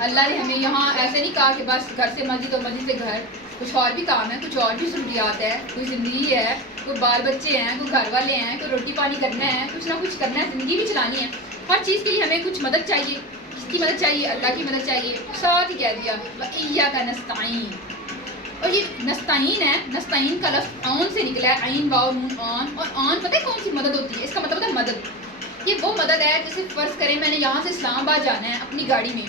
اللہ نے ہمیں یہاں ایسے نہیں کہا کہ بس گھر سے مسجد اور مسجد سے گھر, کچھ اور بھی کام ہے, کچھ اور بھی ضروریات ہے, کوئی زندگی ہے, کوئی بال بچے ہیں, کوئی گھر والے ہیں, کوئی روٹی پانی کرنا ہے, کچھ نہ کچھ کرنا ہے, زندگی بھی چلانی ہے. ہر چیز کے لیے ہمیں کچھ مدد چاہیے. کس کی مدد چاہیے؟ اللہ کی مدد چاہیے. ساتھ ہی کہہ دیا ایاک نستعین. اور یہ نستعین ہے, نستعین کا لفظ آن سے نکلا ہے, عین واو نون آن. اور آن پتہ ہے کون سی مدد ہوتی ہے؟ اس کا مطلب ہوتا ہے مدد. یہ وہ مدد ہے جیسے فرض کریں میں نے یہاں سے اسلام آباد جانا ہے اپنی گاڑی میں,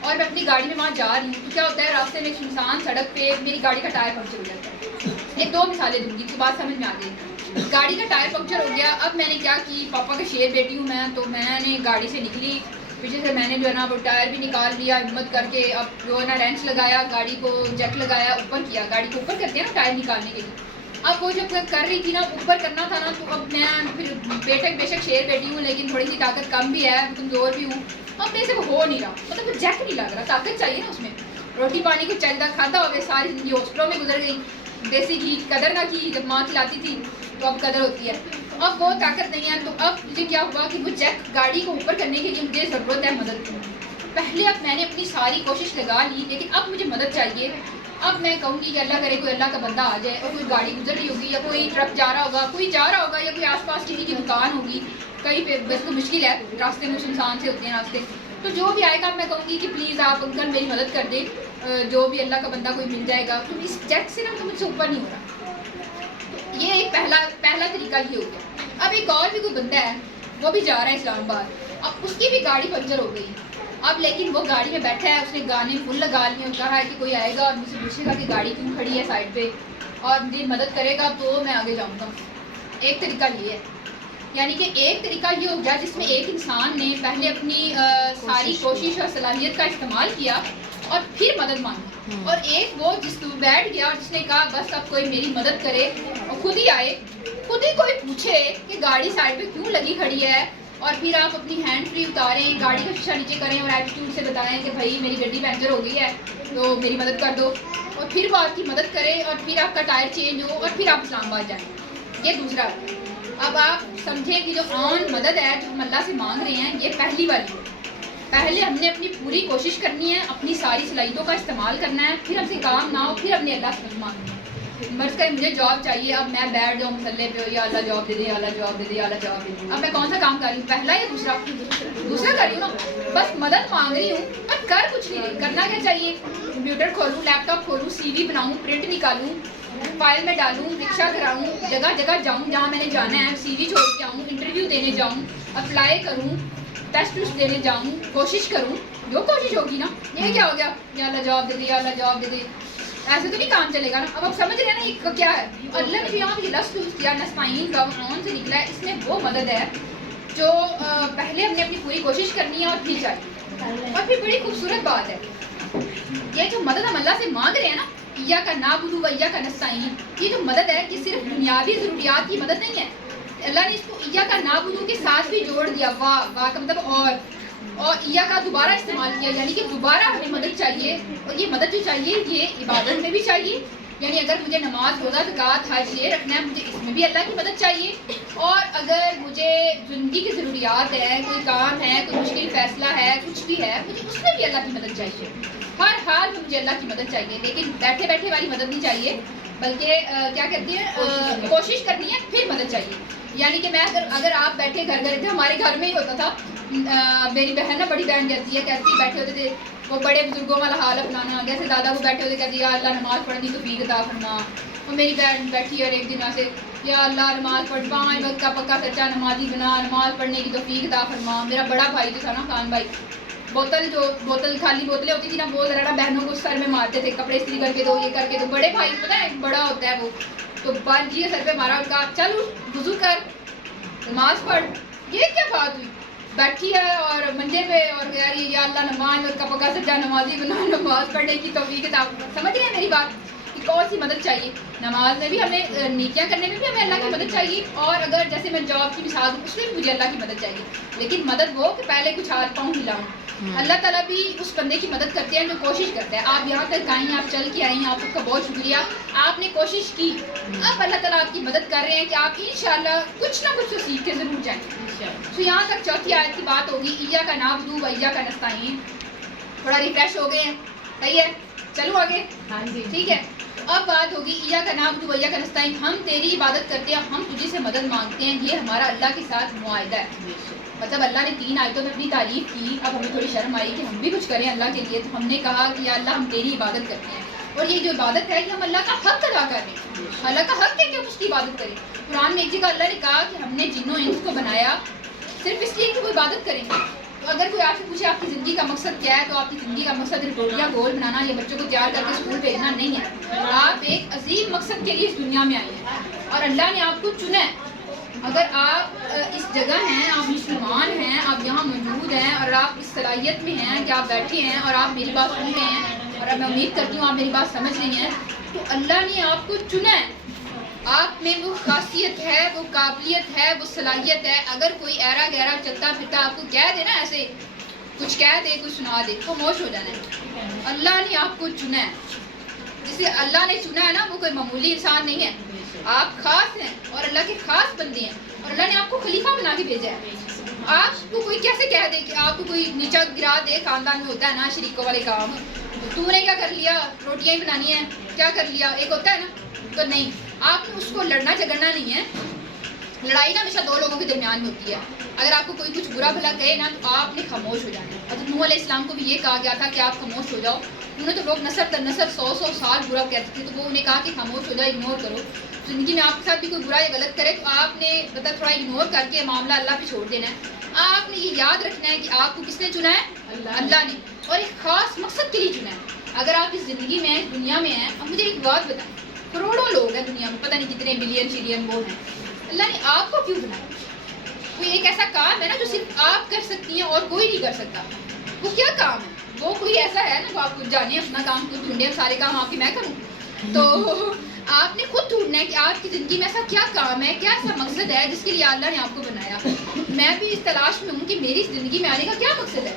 اور میں اپنی گاڑی میں وہاں جا رہی ہوں, تو کیا ہوتا ہے راستے میں سنسان سڑک پہ میری گاڑی کا ٹائر پنکچر ہو جاتا ہے. ایک 2 مثالیں دوں گی تو بات سمجھ میں آ گئی. گاڑی کا ٹائر پنکچر ہو گیا, اب میں نے کیا کی, پاپا کا شیر بیٹی ہوں میں, تو میں نے گاڑی سے نکلی, پیچھے سے میں نے جو ہے نا وہ ٹائر بھی نکال لیا ہمت کر کے, اب جو ہے نا رینچ لگایا, گاڑی کو جیک لگایا, اوپر کیا, گاڑی کو اوپر کرتے ہیں نا ٹائر نکالنے کے لیے. اب وہ جب کر رہی تھی نا, اوپر کرنا تھا نا, تو اب میں پھر بے شک شیر بیٹی ہوں لیکن تھوڑی سی طاقت کم بھی ہے, کمزور بھی ہوں, اب میرے سے وہ ہو نہیں رہا, مطلب وہ جیک نہیں لگ رہا, طاقت چاہیے نا اس میں. روٹی پانی کو چلتا کھاتا ہو گیا, ساری زندگی ہاسپٹلوں میں گزر گئی, دیسی گھی قدر نہ کی, جب ماں کھلاتی تھی تو اب قدر ہوتی ہے. تو اب وہ طاقت نہیں ہے, تو اب مجھے کیا ہوا کہ وہ جیک گاڑی کو اوپر کرنے کے لیے مجھے ضرورت ہے مدد کی. پہلے اب میں نے اپنی ساری کوشش لگا لی, لیکن اب مجھے مدد چاہیے. اب میں کہوں گی کہ اللہ کرے کوئی اللہ کا بندہ آ جائے, اور کوئی گاڑی گزر رہی ہوگی, یا کوئی ٹرک جا رہا ہوگا, کوئی جا رہا ہوگا, یا کوئی آس پاس کسی کی دکان ہوگی کہیں پہ, بس تو مشکل ہے, راستے میں سنسان سے ہوتے ہیں راستے, تو جو بھی آئے گا میں کہوں گی کہ پلیز آپ انکل میری مدد کر دیں, جو بھی اللہ کا بندہ کوئی مل جائے گا. تو اس جیک سے نا تو مجھ سے اوپر نہیں ہو رہا. یہ ایک پہلا طریقہ یہ ہو گیا. اب ایک اور بھی کوئی بندہ ہے, وہ بھی جا رہا ہے اسلام آباد, اب اس کی بھی گاڑی پنچر ہو گئی. اب لیکن وہ گاڑی میں بیٹھا ہے, اس نے گانے فل لگا لیے اور کہا ہے کہ کوئی آئے گا اور مجھ سے پوچھے گا کہ گاڑی کیوں کھڑی ہے سائڈ پہ اور میری مدد کرے گا تو میں آگے جاؤں گا. ایک طریقہ یہ ہے, یعنی کہ ایک طریقہ یہ ہو گیا جس میں ایک انسان نے پہلے اپنی ساری کوشش اور صلاحیت کا استعمال کیا اور پھر مدد مانگی, اور ایک وہ جس کو بیٹھ گیا اور جس نے کہا بس اب کوئی میری مدد کرے اور خود ہی آئے, خود ہی کوئی پوچھے کہ گاڑی سائڈ پہ کیوں لگی کھڑی ہے, اور پھر آپ اپنی ہینڈ فری اتاریں, گاڑی کا شیشہ نیچے کریں اور ایٹیٹیوڈ سے بتائیں کہ بھائی میری گڈی پنچر ہو گئی ہے تو میری مدد کر دو, اور پھر وہ آپ کی مدد کرے اور پھر آپ کا ٹائر چینج ہو اور پھر آپ اسلام آباد جائیں. یہ دوسرا ہے. اب آپ سمجھیں کہ جو آن مدد ہے جو ہم اللہ سے مانگ رہے ہیں یہ پہلی والی ہے. پہلے ہم نے اپنی پوری کوشش کرنی ہے, اپنی ساری صلاحیتوں کا استعمال کرنا ہے, پھر ہم سے کام نہ ہو پھر ہم نے اللہ سے مدد مانگنی ہے. مرض کرے مجھے جاب چاہیے, اب میں بیٹھ جاؤں مسلح پہ, یا اللہ جاب دے دے, اللہ جاب دے دے, اللہ جاب دے دے. اب میں کون سا کام کر رہی ہوں, پہلا یا دوسرا؟ دوسرا کر رہی ہوں نا, بس مدد مانگ رہی ہوں پر کر کچھ نہیں رہی. کرنا کیا چاہیے؟ کمپیوٹر کھولوں, لیپ ٹاپ کھولوں, سی وی بناؤں, پرنٹ نکالوں, فائل میں ڈالوں, رکشہ کراؤں, جگہ جگہ جاؤں جہاں میں نے جانا ہے, سی وی چھوڑ کے آؤں, انٹرویو دینے جاؤں, اپلائی کروں, ٹیسٹ ویسٹ دینے جاؤں, کوشش کروں. جو کوشش ہوگی نا, یہ کیا ہو گیا یا اللہ جواب دے دے, یا اللہ جواب دے دے, ایسے تو نہیں کام چلے گا نا. اب آپ سمجھ رہے ہیں نا یہ کیا ہے. اللہ نے بھی یہاں یہ لفظ یوز کیا, نستعین کا آن سے نکلا ہے. اس میں وہ مدد ہے جو پہلے ہم نے اپنی پوری کوشش کرنی ہے اور پھر چاہیے. اور پھر بڑی خوبصورت بات ہے, یہ جو مدد ہم اللہ سے مانگ رہے ہیں نا, یا کا نعبد و یا کا نستعین, یہ جو مدد ہے یہ صرف دنیاوی ضروریات کی مدد نہیں ہے. اللہ نے اس کو یا کا نعبد کے ساتھ بھی جوڑ دیا, واہ واہ کا مطلب اور یا کا دوبارہ استعمال کیا, یعنی کہ دوبارہ ہمیں مدد چاہیے. اور یہ مدد جو چاہیے یہ عبادت میں بھی چاہیے, یعنی اگر مجھے نماز روزہ زکوٰۃ حج یہ رکھنا ہے مجھے اس میں بھی اللہ کی مدد چاہیے. اور اگر مجھے زندگی کی ضروریات ہے, کوئی کام ہے, کوئی مشکل فیصلہ ہے, کچھ بھی ہے, مجھے اس میں بھی اللہ کی مدد چاہیے. ہر حال میں مجھے اللہ کی مدد چاہیے, لیکن بیٹھے بیٹھے والی مدد نہیں چاہیے, بلکہ کیا کہتے ہیں کوشش کرنی ہے پھر مدد چاہیے. یعنی کہ میں اگر آپ بیٹھے گھر تھے, ہمارے گھر میں ہی ہوتا تھا, میری بہن نا بڑی بہن کہتی ہے بیٹھے ہوتے تھے وہ بڑے بزرگوں والا حال اپنانا, جیسے دادا کو بیٹھے ہوتے کہتی ہے یا اللہ نماز پڑھنی تو توفیق عطا فرما. اور میری بہن بیٹھی اور ایک دن سے یا اللہ نماز پڑھ 5 وقت کا پکا سچا نمازی بنا, نماز پڑھنے کی توفیق عطا فرما. میرا بڑا بھائی جو تھا نا خان بھائی, بوتل خالی بوتلیں ہوتی تھی نا, وہ ذرا بہنوں کو سر میں مارتے تھے, کپڑے استری کر کے دو, یہ کر کے دو. بڑے بھائی پتہ ہے بڑا ہوتا ہے وہ, تو بار جی سر پہ مارا اور کہا چل وضو کر نماز پڑھ. یہ کیا بات ہوئی, بیٹھی ہے اور منجے پہ اور کہہ رہی ہے یا اللہ نماز کا پکا سچا نمازی بنا, نماز پڑھنے کی توفیق عطا. سمجھ رہے ہیں میری بات کہ کون سی مدد چاہیے. نماز میں بھی ہمیں نیکیاں کرنے میں بھی ہمیں اللہ کی مدد چاہیے, اور اگر جیسے میں جاب کی مثال دوں اس میں بھی مجھے اللہ کی مدد چاہیے. لیکن مدد وہ کہ پہلے کچھ ہاتھ پاؤں ہلاؤں. اللہ تعالیٰ بھی اس بندے کی مدد کرتے ہیں جو کوشش کرتا ہے. آپ یہاں تک آئیں, آپ چل کے آئیں, آپ سب کا بہت شکریہ, آپ نے کوشش کی. اب اللہ تعالیٰ آپ کی مدد کر رہے ہیں کہ آپ انشاءاللہ کچھ نہ کچھ تو سیکھ کے ضرور جائیں. تو یہاں تک چوتھی آیت کی بات ہوگی, ایاک نعبد و ایاک نستعین. تھوڑا ریفریش ہو گئے ہیں, صحیح ہے, چلو آگے. ہاں جی ٹھیک ہے, اب بات ہوگی ایاک نعبد و ایاک نستعین, ہم تیری عبادت کرتے ہیں, ہم تجھے سے مدد مانگتے ہیں. یہ ہمارا اللہ کے ساتھ معاہدہ ہے. مطلب اللہ نے 3 آیتوں میں اپنی تعریف کی, اب ہمیں تھوڑی شرم آئی کہ ہم بھی کچھ کریں اللہ کے لیے. تو ہم نے کہا کہ یا اللہ ہم تیری عبادت کرتے ہیں, اور یہ جو عبادت ہے یہ ہم اللہ کا حق ادا کر رہے ہیں. اللہ کا حق ہے کہ ہم اس کی عبادت کریں. قرآن میں ایک جگہ اللہ نے کہا کہ ہم نے جن و انس کو بنایا صرف اس لیے کہ وہ عبادت کریں. تو اگر کوئی آپ سے پوچھے آپ کی زندگی کا مقصد کیا ہے, تو آپ کی زندگی کا مقصد روٹیاں گول بنانا یا بچوں کو تیار کر کے اسکول بھیجنا نہیں ہے. آپ ایک عظیم مقصد کے لیے اس دنیا میں آئے ہیں, اور اللہ نے آپ کو چنا ہے. اگر آپ اس جگہ ہیں, آپ مسلمان ہیں, آپ یہاں موجود ہیں, اور آپ اس صلاحیت میں ہیں کہ آپ بیٹھے ہیں اور آپ میری بات سن رہے ہیں, اور میں امید کرتی ہوں آپ میری بات سمجھ رہی ہیں, تو اللہ نے آپ کو چنا ہے. آپ میں وہ خاصیت ہے, وہ قابلیت ہے, وہ صلاحیت ہے. اگر کوئی ایرا گہرا چلتا پھرتا آپ کو کہہ دے نا, ایسے کچھ کہہ دے, کچھ سنا دے, خاموش ہو جانا ہے. اللہ نے آپ کو چنا ہے. جسے اللہ نے چنا ہے نا, وہ کوئی معمولی انسان نہیں ہے. آپ خاص ہیں اور اللہ کے خاص بندے ہیں, اور اللہ نے آپ کو خلیفہ بنا کے بھیجا ہے. آپ کو کوئی کیسے کہہ دے کہ آپ کو کوئی نیچا گرا دے, خاندان میں ہوتا ہے نا شریکوں والے کام, تو نے کیا کر لیا, روٹیاں ہی بنانی ہیں, کیا کر لیا, ایک ہوتا ہے نا. تو نہیں, آپ نے اس کو لڑنا جھگڑنا نہیں ہے. لڑائی نا ہمیشہ 2 لوگوں کے درمیان میں ہوتی ہے. اگر آپ کو کوئی کچھ برا بھلا کہے نا, تو آپ نے خاموش ہو جانا ہے. حضرت نوح علیہ السلام کو بھی یہ کہا گیا تھا کہ آپ خاموش ہو جاؤ. انہوں نے تو لوگ نسل در نسل 100 سال برا کہتے تھے, تو وہ انہیں کہا کہ خاموش ہو جاؤ, اگنور کرو. زندگی میں آپ کے ساتھ بھی کوئی برا یا غلط کرے, تو آپ نے مطلب تھوڑا اگنور کر کے معاملہ اللہ پہ چھوڑ دینا ہے. آپ نے یہ یاد رکھنا ہے کہ آپ کو کس نے چنا ہے؟ اللہ نے، اور ایک خاص مقصد کے لیے چنا ہے۔ اگر آپ اس زندگی میں اس دنیا میں ہیں، اب مجھے ایک بات بتائیں، کروڑوں لوگ ہیں دنیا میں، پتہ نہیں کتنے بلین شلین وہ ہیں، اللہ نے آپ کو کیوں بنایا؟ کوئی ایک ایسا کام ہے نا جو صرف آپ کر سکتی ہیں اور کوئی نہیں کر سکتا، وہ کیا کام ہے؟ وہ کوئی ایسا ہے نا جو آپ خود جانیے، اپنا کام خود ڈھونڈے، سارے کام آپ کے میں کروں؟ تو آپ نے خود ڈھونڈنا ہے کہ آپ کی زندگی میں ایسا کیا کام ہے، کیا ایسا مقصد ہے جس کے لیے اللہ نے آپ کو بنایا۔ میں بھی اس تلاش میں ہوں کہ میری زندگی میں آنے کا کیا مقصد ہے۔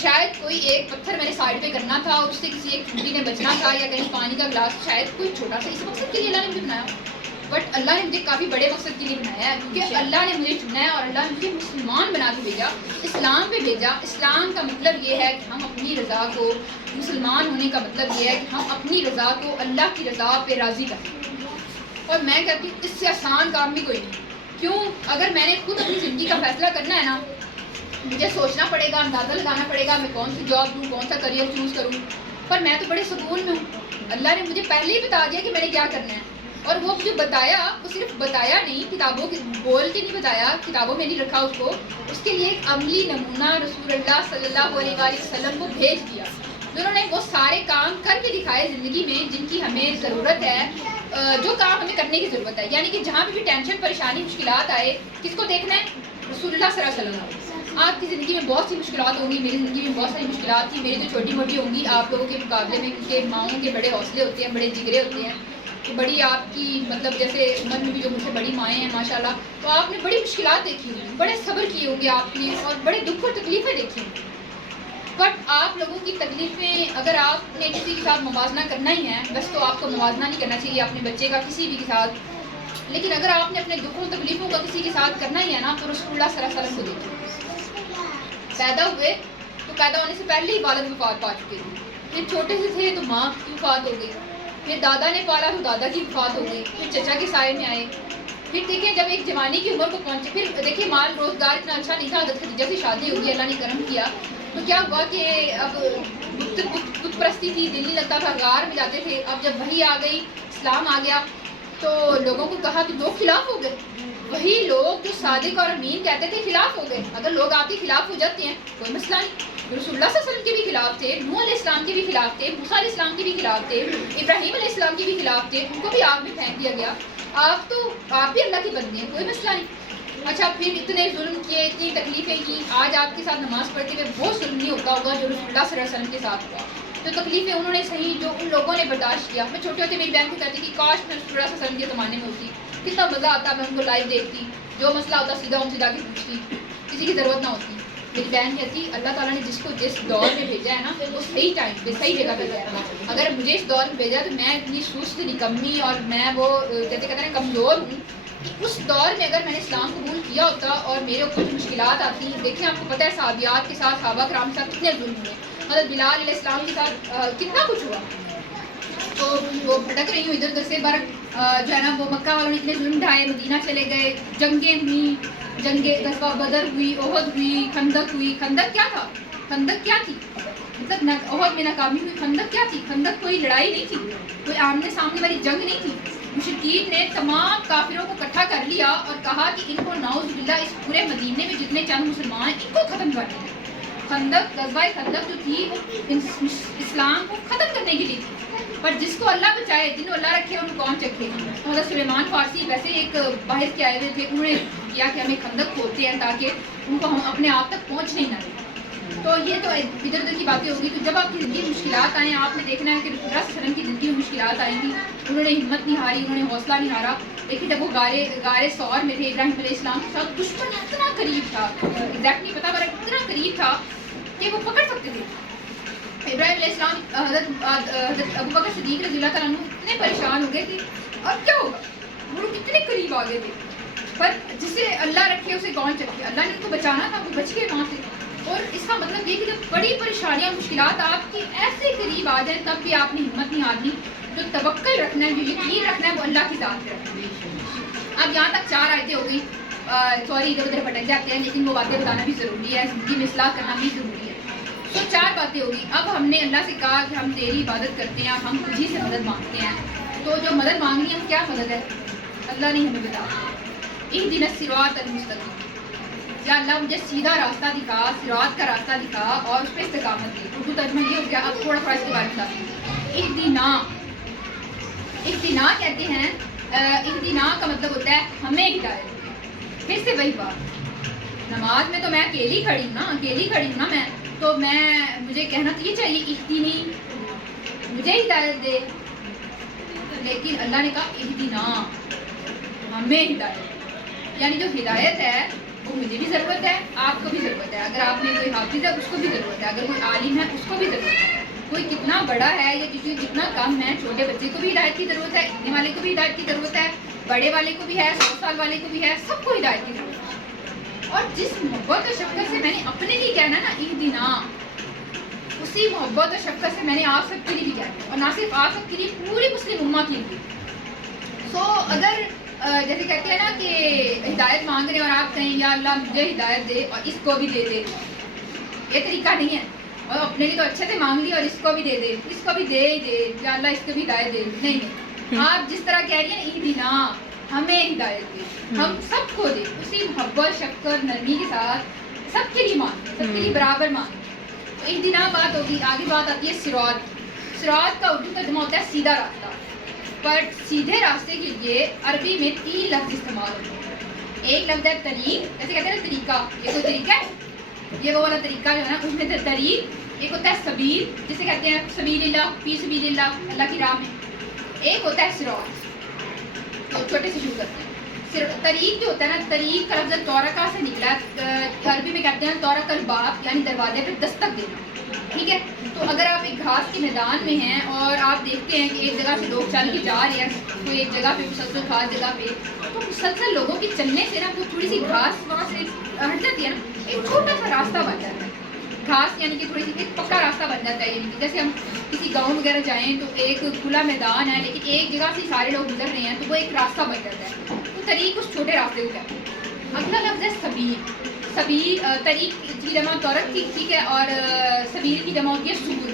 شاید کوئی ایک پتھر میں نے سائڈ پہ کرنا تھا اور اس سے کسی ایک چونٹی نے بچنا تھا، یا کہیں پانی کا گلاس، شاید کوئی چھوٹا سا، اس مقصد کے لیے اللہ نے مجھے بنایا۔ بٹ اللہ نے مجھے کافی بڑے مقصد کے لیے بنایا ہے، کیونکہ اللہ نے مجھے چنا ہے اور اللہ نے مجھے مسلمان بنا کے بھیجا، اسلام پہ بھیجا۔ اسلام کا مطلب یہ ہے کہ ہم اپنی رضا کو، مسلمان ہونے کا مطلب یہ ہے کہ ہم اپنی رضا کو اللہ کی رضا پہ راضی کریں۔ اور میں کہتی ہوں اس سے آسان کام بھی کوئی نہیں۔ کیوں؟ اگر میں نے خود اپنی زندگی کا فیصلہ کرنا ہے نا، مجھے سوچنا پڑے گا، اندازہ لگانا پڑے گا میں کون سی جاب لوں، کون سا کریئر چوز کروں، پر میں تو بڑے سکون میں ہوں۔ اللہ نے مجھے پہلے ہی بتا دیا کہ میں نے کیا کرنا ہے، اور وہ مجھے بتایا، وہ صرف بتایا نہیں، کتابوں کے بول کے نہیں بتایا، کتابوں میں نہیں رکھا اس کو، اس کے لیے ایک عملی نمونہ رسول اللہ صلی اللہ علیہ وآلہ وسلم کو بھیج دیا، جنہوں نے وہ سارے کام کر کے دکھائے زندگی میں جن کی ہمیں ضرورت ہے، جو کام ہمیں کرنے کی ضرورت ہے۔ یعنی کہ جہاں پہ بھی ٹینشن، پریشانی، مشکلات آئے، کس کو دیکھنا ہے؟ رسول اللہ صلی اللہ علیہ وسلم۔ آپ کی زندگی میں بہت سی مشکلات ہوں گی، میری زندگی میں بہت ساری مشکلات تھی، میری تو چھوٹی موٹی ہوں گی آپ لوگوں کے مقابلے میں، کیونکہ ماؤں کے بڑے حوصلے ہوتے ہیں، بڑے جگرے ہوتے ہیں، تو بڑی آپ کی مطلب جیسے عمر میں بھی جو مجھ سے بڑی مائیں ہیں ماشاءاللہ، تو آپ نے بڑی مشکلات دیکھی ہوں گی، بڑے صبر کیے ہوں گے آپ نے، اور بڑے دکھ اور تکلیفیں دیکھی ہوں گی۔ بٹ آپ لوگوں کی تکلیفیں اگر آپ نے کسی کے ساتھ موازنہ کرنا ہی ہے، بس تو آپ کو موازنہ نہیں کرنا چاہیے اپنے بچے کا کسی بھی کے ساتھ، لیکن اگر آپ نے اپنے دکھوں تکلیفوں کا کسی کے ساتھ کرنا ہی ہے نا، تو رسول اللہ صلی اللہ علیہ وسلم کو دیکھیں۔ پیدا ہوئے تو پیدا ہونے سے پہلے ہی والد وفات پا چکے تھے، پھر چھوٹے سے تھے تو ماں کی وفات ہو گئی، پھر دادا نے پالا تو دادا کی وفات ہو گئی، پھر چچا کے سائے میں آئے، پھر دیکھیں جب ایک جوانی کی عمر کو پہنچے، پھر دیکھیں مال روزگار اتنا اچھا نہیں تھا، حضرت خدیجہ سے شادی ہوگی، اللہ نے کرم کیا، تو کیا ہوا کہ اب بت پرستی تھی، دل نہیں لگتا تھا، غار میں جاتے تھے۔ اب جب وحی آ گئی، اسلام آ گیا، تو لوگوں کو کہا تو لوگ خلاف ہو گئے، وہی لوگ جو صادق اور امین کہتے تھے خلاف ہو گئے۔ اگر لوگ آپ کے خلاف ہو جاتے ہیں کوئی مسئلہ نہیں، رسول اللہ صلی اللہ علیہ وسلم کے بھی خلاف تھے، نوح علیہ السلام کے بھی خلاف تھے، موسیٰ علیہ السلام کے بھی خلاف تھے، ابراہیم علیہ السلام کے بھی خلاف تھے، ان کو بھی آگ میں پھینک دیا گیا۔ آپ بھی اللہ کے بندے ہیں، کوئی مسئلہ نہیں۔ اچھا پھر اتنے ظلم کیے، اتنی تکلیفیں کی، آج آپ کے ساتھ نماز پڑھتے ہوئے وہ ظلم نہیں ہوتا ہوگا جو رسول اللہ صلی اللہ علیہ وسلم کے ساتھ ہوا، جو تکلیفیں انہوں نے سہی، جو ان لوگوں نے برداشت کیا۔ میں چھوٹے ہوتے میری بہن کو کہتی کہ کاش میں رسول اللہ صلی اللہ علیہ وسلم کے زمانے میں ہوتی، کتنا مزہ آتا، میں ان کو لائیو دیکھتی، جو مسئلہ ہوتا سیدھا ان سے جا کے پوچھتی، کسی کی ضرورت نہ ہوتی۔ میری بہن کہتی اللہ تعالیٰ نے جس کو جس دور میں بھیجا ہے نا، وہ صحیح ٹائم پہ صحیح جگہ پہ بھیجا ہے۔ اگر مجھے اس دور میں بھیجا تو میں اتنی سست نکمی اور میں وہ کہتے ہیں کمزور ہوں، اس دور میں اگر میں نے اسلام قبول کیا ہوتا اور میرے اوپر مشکلات آتی، دیکھیں آپ کو پتہ ہے صحابیات کے ساتھ، صحابہ کرام کے ساتھ کتنے ظلم ہوئے، حضرت بلال علیہ السلام کے ساتھ کتنا کچھ ہوا، تو وہ بھٹک رہی ہوں ادھر ادھر سے، جو ہے نا وہ مکہ والوں نے اتنے ظلم ڈھائے، مدینہ چلے گئے، جنگیں ہوئی، غزوہ بدر ہوئی، احد ہوئی، خندق ہوئی۔ خندق کیا تھا؟ خندق کیا تھی؟ مطلب احد میں ناکامی ہوئی، خندق کیا تھی؟ خندق کوئی لڑائی نہیں تھی، کوئی آمنے سامنے والی جنگ نہیں تھی۔ مشرکین نے تمام کافروں کو اکٹھا کر لیا اور کہا کہ ان کو نعوذ باللہ اس پورے مدینے میں جتنے چند مسلمان ہیں ان کو ختم کر دیں۔ خندق، غزوہ خندق جو تھی وہ اسلام کو ختم کرنے کے لیے تھی، پر جس کو اللہ بچائے، جن کو اللہ رکھے ان کو کون چکھے۔ حضرت سلیمان فارسی ویسے ایک باہر کے آئے ہوئے تھے، انہوں نے کیا کہ ہمیں خندق کھودتے ہیں تاکہ ان کو ہم اپنے آپ تک پہنچ نہیں نہ دیں۔ تو یہ تو ادھر ادھر کی باتیں ہوگی۔ تو جب آپ کی زندگی میں مشکلات آئیں، آپ نے دیکھنا ہے کہ رسول اللہ صلی اللہ علیہ وسلم کی زندگی میں مشکلات آئیں گی، انہوں نے ہمت نہیں ہاری، انہوں نے حوصلہ نہیں ہارا۔ لیکن جب وہ غار سور میں تھے ابراہیم علیہ السلام کے ساتھ، دشمن اتنا قریب تھا، ایگزیکٹ نہیں پتا پر اتنا قریب تھا کہ وہ پکڑ سکتے تھے۔ ابراہیم علیہ السلام، حضرت ابو بکر صدیق رضی اللہ تعالیٰ عنہ اتنے پریشان ہو گئے کہ اب کیا ہوگا، وہ لوگ اتنے قریب آ گئے تھے، پر جسے اللہ رکھے اسے کون چکے۔ اللہ نے ان کو بچانا تھا، وہ بچ گئے وہاں سے۔ اور اس کا مطلب یہ کہ جب بڑی پریشانیاں، مشکلات آپ کی ایسے قریب آ جائیں، تب بھی آپ نے ہمت نہیں ہارنی۔ جو توکل رکھنا ہے، جو یقین رکھنا ہے، وہ اللہ کی ذات پہ رکھنا ہے۔ اب یہاں تک 4 آیتیں ہو گئی، سوری ادھر ادھر بھٹک جاتے ہیں، لیکن وہ باتیں بتانا بھی ضروری ہے، زندگی میں اصلاح کرنا بھی ضروری ہے۔ تو 4 باتیں ہوگی۔ اب ہم نے اللہ سے کہا کہ ہم تیری عبادت کرتے ہیں، ہم تجھی سے مدد مانگتے ہیں۔ تو جو مدد مانگنی ہے، کیا مدد ہے؟ اللہ نے ہمیں بتایا، اہدنا الصراط المستقیم، یا اللہ مجھے سیدھا راستہ دکھا، صراط کا راستہ دکھا اور اس پہ استقامت دے. اردو ترجمہ یہ ہو گیا. اب تھوڑا تھوڑا اس کے بارے میں بتاتی ہوں. اہدنا کہتے ہیں، اہدنا کا مطلب ہوتا ہے ہمیں ہدایت. پھر سے وہی بات، نماز میں تو میں اکیلی کھڑی ہوں نا میں، تو مجھے کہنا تو یہ چاہیے اہدنی، مجھے ہدایت دے. لیکن اللہ نے کہا اہدنا، ہمیں ہدایت. یعنی جو ہدایت ہے وہ مجھے بھی ضرورت ہے، آپ کو بھی ضرورت ہے. اگر آپ میں کوئی حافظ ہے اس کو بھی ضرورت ہے، اگر کوئی عالم ہے اس کو بھی ضرورت ہے. کوئی کتنا بڑا ہے یا کتنا کم ہے، چھوٹے بچے کو بھی ہدایت کی ضرورت ہے، اتنے والے کو بھی ہدایت کی ضرورت ہے، بڑے والے کو بھی ہے، 100 سال والے کو بھی ہے، سب کو ہدایت کی ضرورت ہے. اور جس محبت و شفقت سے میں نے اپنے لیے کہنا نا اہدنا، اسی محبت و شفقت سے میں نے آپ سب کے لیے بھی کہنا، اور نہ صرف آپ سب کے لیے، پوری مسلم امہ کے لیے. سو اگر جیسے کہتے ہیں نا کہ ہدایت مانگ رہے ہیں اور آپ کہیں یا اللہ مجھے ہدایت دے اور اس کو بھی دے دے، یہ طریقہ نہیں ہے. اور اپنے لیے تو اچھے سے مانگ لی اور اس کو بھی دے دے، اس کو بھی دے ہی دے، یا اللہ اس کو بھی ہدایت دے. نہیں، آپ جس طرح کہہ رہی ہیں اہدنا، ہمیں ہدایت دے، ہم سب کو دے، اسی محبت شفقت نرمی کے ساتھ سب کے لیے مانگیں، سب کے لیے برابر مانگیں. تو اہدنا بات ہوگی. آگے بات آتی ہے صراط. صراط کا اردو ترجمہ ہوتا ہے سیدھا راستہ. پر سیدھے راستے کے لیے عربی میں 3 لفظ استعمال ہوتے ہیں. ایک لفظ ہے طریق، ایسے کہتے ہیں نا طریقہ، یہ کوئی طریقہ ہے، یہ وہ والا طریقہ جو ہے نا اس میں طریق. ایک ہوتا ہے سبیل، جسے کہتے ہیں سبیل اللہ، فی سبیل اللہ، اللہ کی راہ میں. ایک ہوتا ہے صراط. تو چھوٹے سے شروع کرتے ہیں. طریق جو ہوتا ہے نا، طریق کا لفظ تورکا سے نکلا ہے. عربی میں کہتے ہیں تورک الباب، یعنی دروازے پہ دستک دینا. ٹھیک ہے. تو اگر آپ ایک گھاس کے میدان میں ہیں اور آپ دیکھتے ہیں کہ ایک جگہ سے لوگ چل کے جا رہے ہیں، کوئی ایک جگہ پہ مسلسل خاص جگہ پہ، تو مسلسل لوگوں کے چلنے سے نا وہ تھوڑی سی گھاس وہاں سے ہٹ جاتی ہے نا، ایک چھوٹا سا راستہ بن جاتا ہے. گھاس یعنی کہ تھوڑی سی ایک پکا راستہ بن جاتا ہے. یعنی کہ جیسے ہم کسی گاؤں وغیرہ جائیں تو ایک کھلا میدان ہے لیکن ایک جگہ سے سارے لوگ گزر رہے ہیں، تو وہ ایک راستہ بن جاتا ہے. تو طریق اس چھوٹے راستے کو کہتے ہیں. اگلا لفظ ہے سبیل. سبیل طریق کی جمع تورک کی، ٹھیک ہے، اور سبیل کی جمع ہوتی ہے سبل.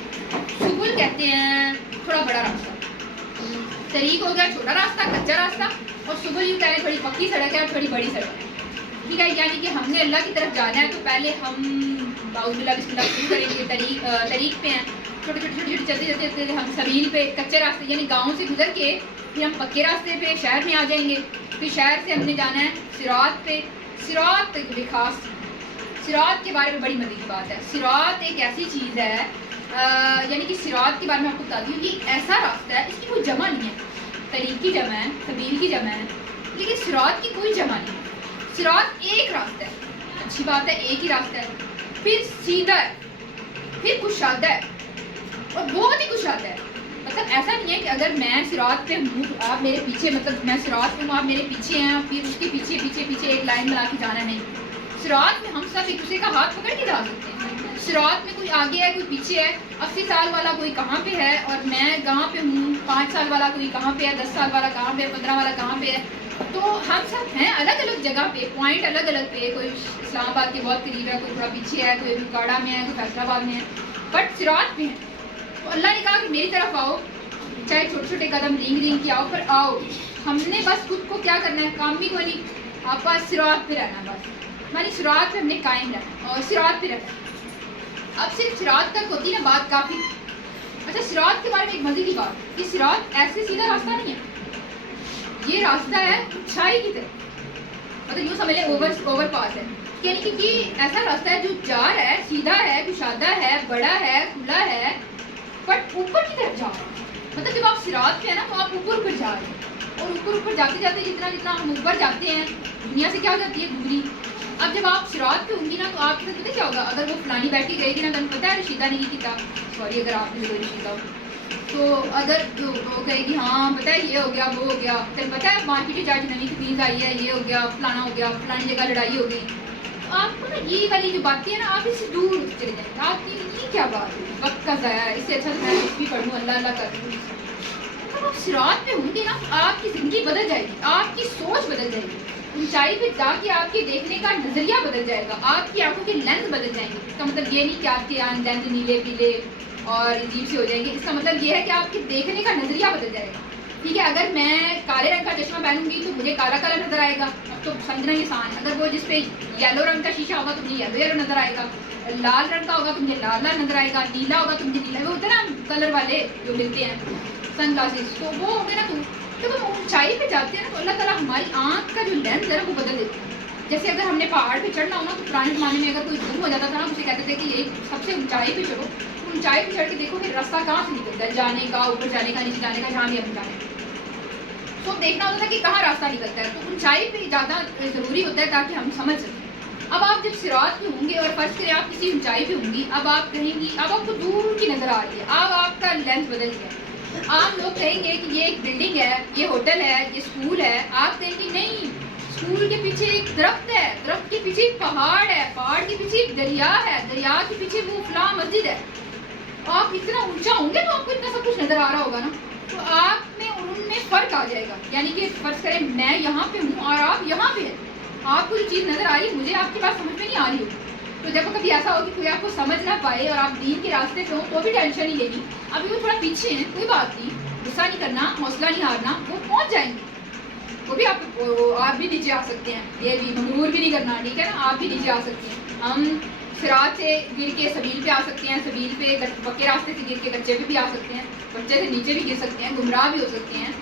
سبل کہتے ہیں تھوڑا بڑا راستہ. طریق ہو گیا چھوٹا راستہ، کچا راستہ، اور سبل یوں کہہ رہے ہیں تھوڑی پکی سڑک ہے اور تھوڑی بڑی سڑک ہے. ٹھیک ہے. یعنی کہ ہم نے اللہ کی طرف جانا ہے تو پہلے ہم باؤ بسم اللہ شروع کریں گے. طریق پہ ہیں، چھوٹے چلتے ہم سبیل پہ، کچے راستے یعنی گاؤں سے گزر کے پھر ہم پکے راستے پہ شہر میں آ جائیں گے. پھر شہر سے ہم نے جانا ہے صراط پہ. صراط ایک خاص، صراط کے بارے میں بڑی مزے کی بات ہے. صراط ایک ایسی چیز ہے، یعنی کہ صراط کے بارے میں آپ کو بتاتی ہوں کہ ایسا راستہ ہے، اس کی کوئی جمع نہیں ہے. طریق کی جمع ہے، سبیل کی جمع ہے، لیکن صراط کی کوئی جمع نہیں ہے. صراط ایک راستہ ہے. اچھی بات ہے، ایک ہی راستہ ہے. پھر سیدھا ہے، پھر کشادہ ہے، اور بہت ہی کشادہ ہے. مطلب ایسا نہیں ہے کہ اگر میں صراط پہ ہوں آپ میرے پیچھے، مطلب میں صراط پہ ہوں آپ میرے پیچھے ہیں، پھر اس کے پیچھے پیچھے پیچھے ایک لائن بنا کے جانا. نہیں، صراط میں ہم سب ایک دوسرے کا ہاتھ پکڑ کے جا سکتے ہیں. صراط میں کوئی آگے ہے، کوئی پیچھے ہے، 80 سال والا کوئی کہاں پہ ہے اور میں کہاں پہ ہوں، 5 سال والا کوئی کہاں پہ ہے، 10 سال والا کہاں پہ ہے، 15 والا کہاں پہ ہے. تو ہم سب ہیں الگ الگ جگہ پہ، پوائنٹ الگ الگ پہ. کوئی اسلام آباد کے بہت قریب ہے، کوئی تھوڑا پیچھے ہے، کوئی کاڑا میں ہے، کوئی فیصلہ آباد میں ہے، بٹ صراط پہ ہے. تو اللہ نے کہا کہ میری طرف آؤ، چاہے چھوٹے چھوٹے قدم رینگ رینگ کے آؤ، پر آؤ. ہم نے بس خود کو کیا کرنا ہے، کام بھی کوئی نہیں، آپ کا صراط پہ رہنا. بس یعنی صراط پہ ہم نے قائم رہنا اور صراط پہ رہنا. اب صرف صراط تک ہوتی نا بات کافی. اچھا، صراط کے بارے میں ایک مزے کی بات کہ صراط ایسے سیدھا راستہ نہیں ہے، یہ راستہ ہے اونچائی کی طرف. مطلب یوں سمجھ لیں اوور پاس ہے. یعنی کہ یہ ایسا راستہ ہے جو جا رہا ہے، سیدھا ہے، کشادہ ہے، بڑا ہے، کھلا ہے، بٹ اوپر کی طرف جا رہا ہے. مطلب جب آپ صراط پہ ہیں نا تو آپ اوپر جا رہے ہیں، اور اوپر جاتے جاتے جتنا ہم اوپر جاتے ہیں دنیا سے کیا ہو جاتی ہے، دوری. اب جب آپ صراط پہ ہوں گی نا تو آپ کے ساتھ پتہ کیا ہوگا، اگر وہ فلانی بیٹھی گئی تھی نا، تمہیں پتہ ہے رشیدہ نے کی تھا، سوری اگر آپ نے کوئی رشیدہ ہو، تو اگر وہ کہے گی ہاں پتہ ہے یہ ہو گیا وہ ہو گیا، پھر پتہ ہے مارکیٹ جا کے نئی تمیز آئی ہے، یہ ہو گیا فلانا ہو گیا، فلانی جگہ لڑائی ہو گئی. آپ کو نا یہ والی جو باتیں ہیں نا، آپ اس سے دور چلے جائیں گے. آپ یہ کیا بات ہے، وقت کا ضائع ہے، اس سے اچھا میں کچھ بھی پڑھوں، اللہ اللہ کر دوں. جب آپ صراط پہ ہوں گے نا، آپ کی زندگی بدل جائے گی، آپ کی سوچ بدل جائے گی. اونچائی پہ جا کے آپ کے دیکھنے کا نظریہ بدل جائے گا، آپ کی آنکھوں کے لینس بدل جائیں گے. اس کا مطلب یہ نہیں کہ آپ کے لینس نیلے پیلے اور عجیب سے ہو جائیں گے. اس کا مطلب یہ ہے کہ آپ کے دیکھنے کا نظریہ بدل جائے گا. ٹھیک ہے. اگر میں کالے رنگ کا چشمہ پہنوں گی تو مجھے کالا کالا نظر آئے گا, اب تو سمجھنا ہی آسان ہے. اگر وہ جس پہ یلو رنگ کا شیشہ ہوگا تو مجھے یلو یلو نظر آئے گا, لال رنگ کا ہوگا تو مجھے لال لال نظر آئے گا, نیلا ہوگا تو مجھے نیلا. وہ ہوتا ہے نا کلر والے جو ملتے ہیں سن گلاسز, تو وہ ہو گئے نا. تو جب ہم اونچائی پہ جاتے ہیں نا تو اللہ تعالیٰ ہماری آنکھ کا جو لینس ہے نا وہ بدل دیتے ہیں. جیسے اگر ہم نے پہاڑ پہ چڑھنا ہو نا تو پرانے زمانے میں اگر کوئی گم ہو جاتا تھا نا, اسے کہتے تھے کہ یہ سب سے اونچائی پہ چڑھو. اونچائی پہ چڑھ کے دیکھو کہ راستہ کہاں سے نکلتا ہے, جانے کا, اوپر جانے کا, نیچے جانے کا, جہاں بھی ہم جانے کا. تو دیکھنا ہوتا ہے کہ کہاں راستہ نکلتا ہے. تو اونچائی پہ زیادہ ضروری ہوتا ہے تاکہ ہم سمجھ سکیں. اب آپ جب صراط پہ ہوں گے اور فرض کریں آپ کسی اونچائی پہ ہوں گی, اب آپ کہیں گی, اب آپ کو دور کی نظر آ رہی ہے, اب آپ کا لینس بدل گیا. عام لوگ کہیں گے کہ یہ ایک بلڈنگ ہے, یہ ہوٹل ہے, یہ اسکول ہے. آپ کہیں گے نہیں, اسکول کے پیچھے ایک درخت ہے, درخت کے پیچھے ایک پہاڑ ہے, پہاڑ کے پیچھے ایک دریا ہے, دریا کے پیچھے وہ فلاں مسجد ہے. آپ اتنا اونچا ہوں گے تو آپ کو اتنا سب کچھ نظر آ رہا ہوگا نا. تو آپ میں اور ان میں فرق آ جائے گا. یعنی کہ فرض کریں میں یہاں پہ ہوں اور آپ یہاں پہ ہیں, آپ کو جو چیز نظر آ رہی ہے مجھے آپ کی بات سمجھ میں نہیں آ رہی ہوگی. تو جب کبھی ایسا ہو کہ کوئی آپ کو سمجھ نہ پائے اور آپ دین کے راستے پہ ہوں تو بھی ٹینشن نہیں لینی. ابھی وہ تھوڑا پیچھے ہیں, کوئی بات نہیں, غصہ نہیں کرنا, حوصلہ نہیں ہارنا, وہ پہنچ جائیں گے. وہ بھی آپ بھی نیچے آ سکتے ہیں, یہ بھی مغرور بھی نہیں کرنا, ٹھیک ہے نا, آپ بھی نیچے آ سکتے ہیں. ہم صراط سے گر کے سبیل پہ آ سکتے ہیں, سبیل پہ پکے راستے سے گر کے کچے پہ بھی آ سکتے ہیں, کچے سے نیچے بھی گر سکتے ہیں, گمراہ بھی ہو سکتے ہیں.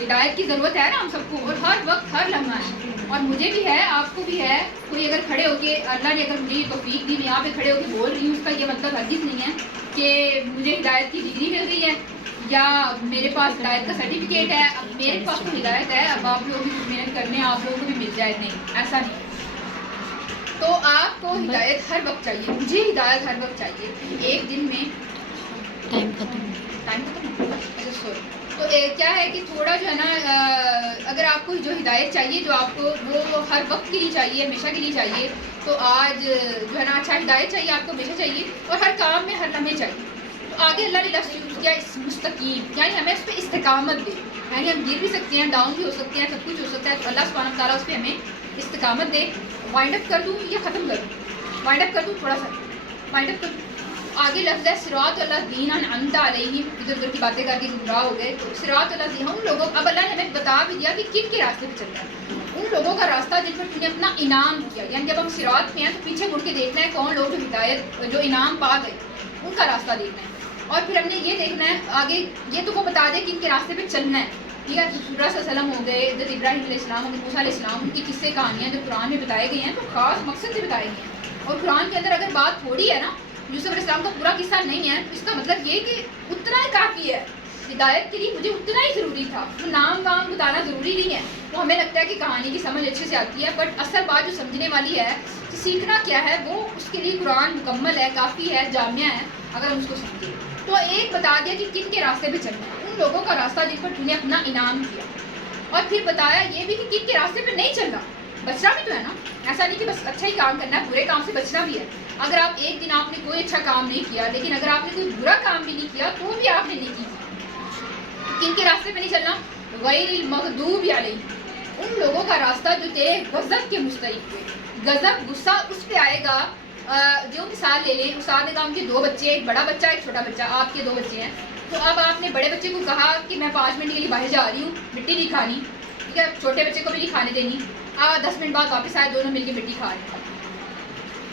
ہدایت کی ضرورت ہے نا ہم سب کو, اور ہر وقت ہر لمحہ ہے. اور مجھے بھی ہے, آپ کو بھی ہے. کوئی اگر کھڑے ہو کے, اللہ نے اگر مجھے یہ توفیق دی, میں یہاں پہ کھڑے ہو کے بول رہی ہوں, اس کا یہ مطلب ہرگز نہیں ہے کہ مجھے ہدایت کی ڈگری مل گئی ہے یا میرے پاس ہدایت کا سرٹیفکیٹ ہے. اب میرے پاس تو ہدایت ہے, اب آپ لوگ بھی محنت کرنے, آپ لوگوں کو بھی مل جائے. نہیں, ایسا نہیں. تو آپ کو ہدایت ہر وقت چاہیے, مجھے ہدایت ہر وقت چاہیے. ایک دن میں ٹائم ختم اچھا سوری. تو کیا ہے کہ تھوڑا جو ہے نا, اگر آپ کو جو ہدایت چاہیے جو آپ کو وہ ہر وقت کے لیے چاہیے, ہمیشہ کے لیے چاہیے, تو آج جو ہے نا اچھا ہدایت چاہیے آپ کو, ہمیشہ چاہیے, اور ہر کام میں ہر لمحے چاہیے. تو آگے اللہ نے لفظ یوز کیا مستقیم, یعنی ہمیں اس پہ استقامت دے. یعنی ہم گر بھی سکتے ہیں, ڈاؤن بھی ہو سکتے ہیں, سب کچھ ہو سکتا ہے. تو اللہ سبحانہ تعالیٰ اس پہ ہمیں استقامت دے. وائنڈ اپ کر دوں یا ختم کر دوں؟ وائنڈ اپ کر دوں, تھوڑا سا وائنڈ اپ کر دوں. آگے لفظ ہے صراط الذین انعمت علیہم, ادھر ادھر کی باتیں کر کے گمراہ ہو گئے. تو صراط الذین, ان لوگوں, اب اللہ نے ہمیں بتا بھی دیا کہ کن کے راستے پہ چلنا ہے. ان لوگوں کا راستہ جن پر تم نے اپنا انعام کیا. یعنی جب ہم صراط میں ہیں تو پیچھے مڑ کے دیکھنا ہے کون لوگ ہدایت جو انعام پا گئے, ان کا راستہ دیکھنا ہے. اور پھر ہم نے یہ دیکھنا ہے آگے, یہ تو وہ بتا دے کہ ان کے راستے پہ چلنا ہے. ٹھیک ہے, صلی اللہ علیہ وسلم ہو گئے, حضرت ابراہیم علیہ السلام, حضرت موسیٰ علیہ السلام, ان کی قصے کہانیاں جو قرآن میں بتائے گئے ہیں تو خاص مقصد سے بتائے گئے ہیں. اور قرآن کے اندر اگر بات تھوڑی ہے نا, یوسف علیہ السلام کا پورا قصہ نہیں ہے, تو اس کا مطلب یہ کہ اتنا ہی کافی ہے. ہدایت کے لیے مجھے اتنا ہی ضروری تھا. وہ نام وام بتانا ضروری نہیں ہے. وہ ہمیں لگتا ہے کہ کہانی کی سمجھ اچھے سے آتی ہے, بٹ اصل بات جو سمجھنے والی ہے کہ سیکھنا کیا ہے, وہ اس کے لیے قرآن مکمل ہے, کافی ہے, جامعہ ہے, اگر ہم اس کو سمجھیں. تو ایک بتا دیا کہ کن کے راستے پہ چلنا ہے, ان لوگوں کا راستہ جن پر تم نے اپنا انعام کیا. اور پھر بتایا یہ بھی کہ کن کے راستے پہ نہیں چلنا. بچنا بھی تو ہے نا, ایسا نہیں کہ بس اچھا ہی کام کرنا ہے, برے کام سے بچنا بھی ہے. اگر آپ ایک دن آپ نے کوئی اچھا کام نہیں کیا, لیکن اگر آپ نے کوئی برا کام بھی نہیں کیا تو بھی آپ نے نہیں کی. کن کے راستے پہ نہیں چلنا؟ غیر المغضوب علیہم, ان لوگوں کا راستہ جو تیرے غضب کے مستحق ہوئے. غضب, غصہ اس پہ آئے گا. جو مثال لے لیں, استاد نے کہا ان کے 2 بچے, ایک بڑا بچہ ایک چھوٹا بچہ, آپ کے 2 بچے ہیں. تو اب آپ نے بڑے بچے کو کہا کہ میں 5 منٹ کے لیے باہر جا رہی ہوں, مٹی نہیں کھانی. ٹھیک ہے, چھوٹے بچے کو بھی نہیں کھانے دینی. 10 منٹ بعد واپس آئے, دونوں مل کے مٹی کھا رہے ہیں.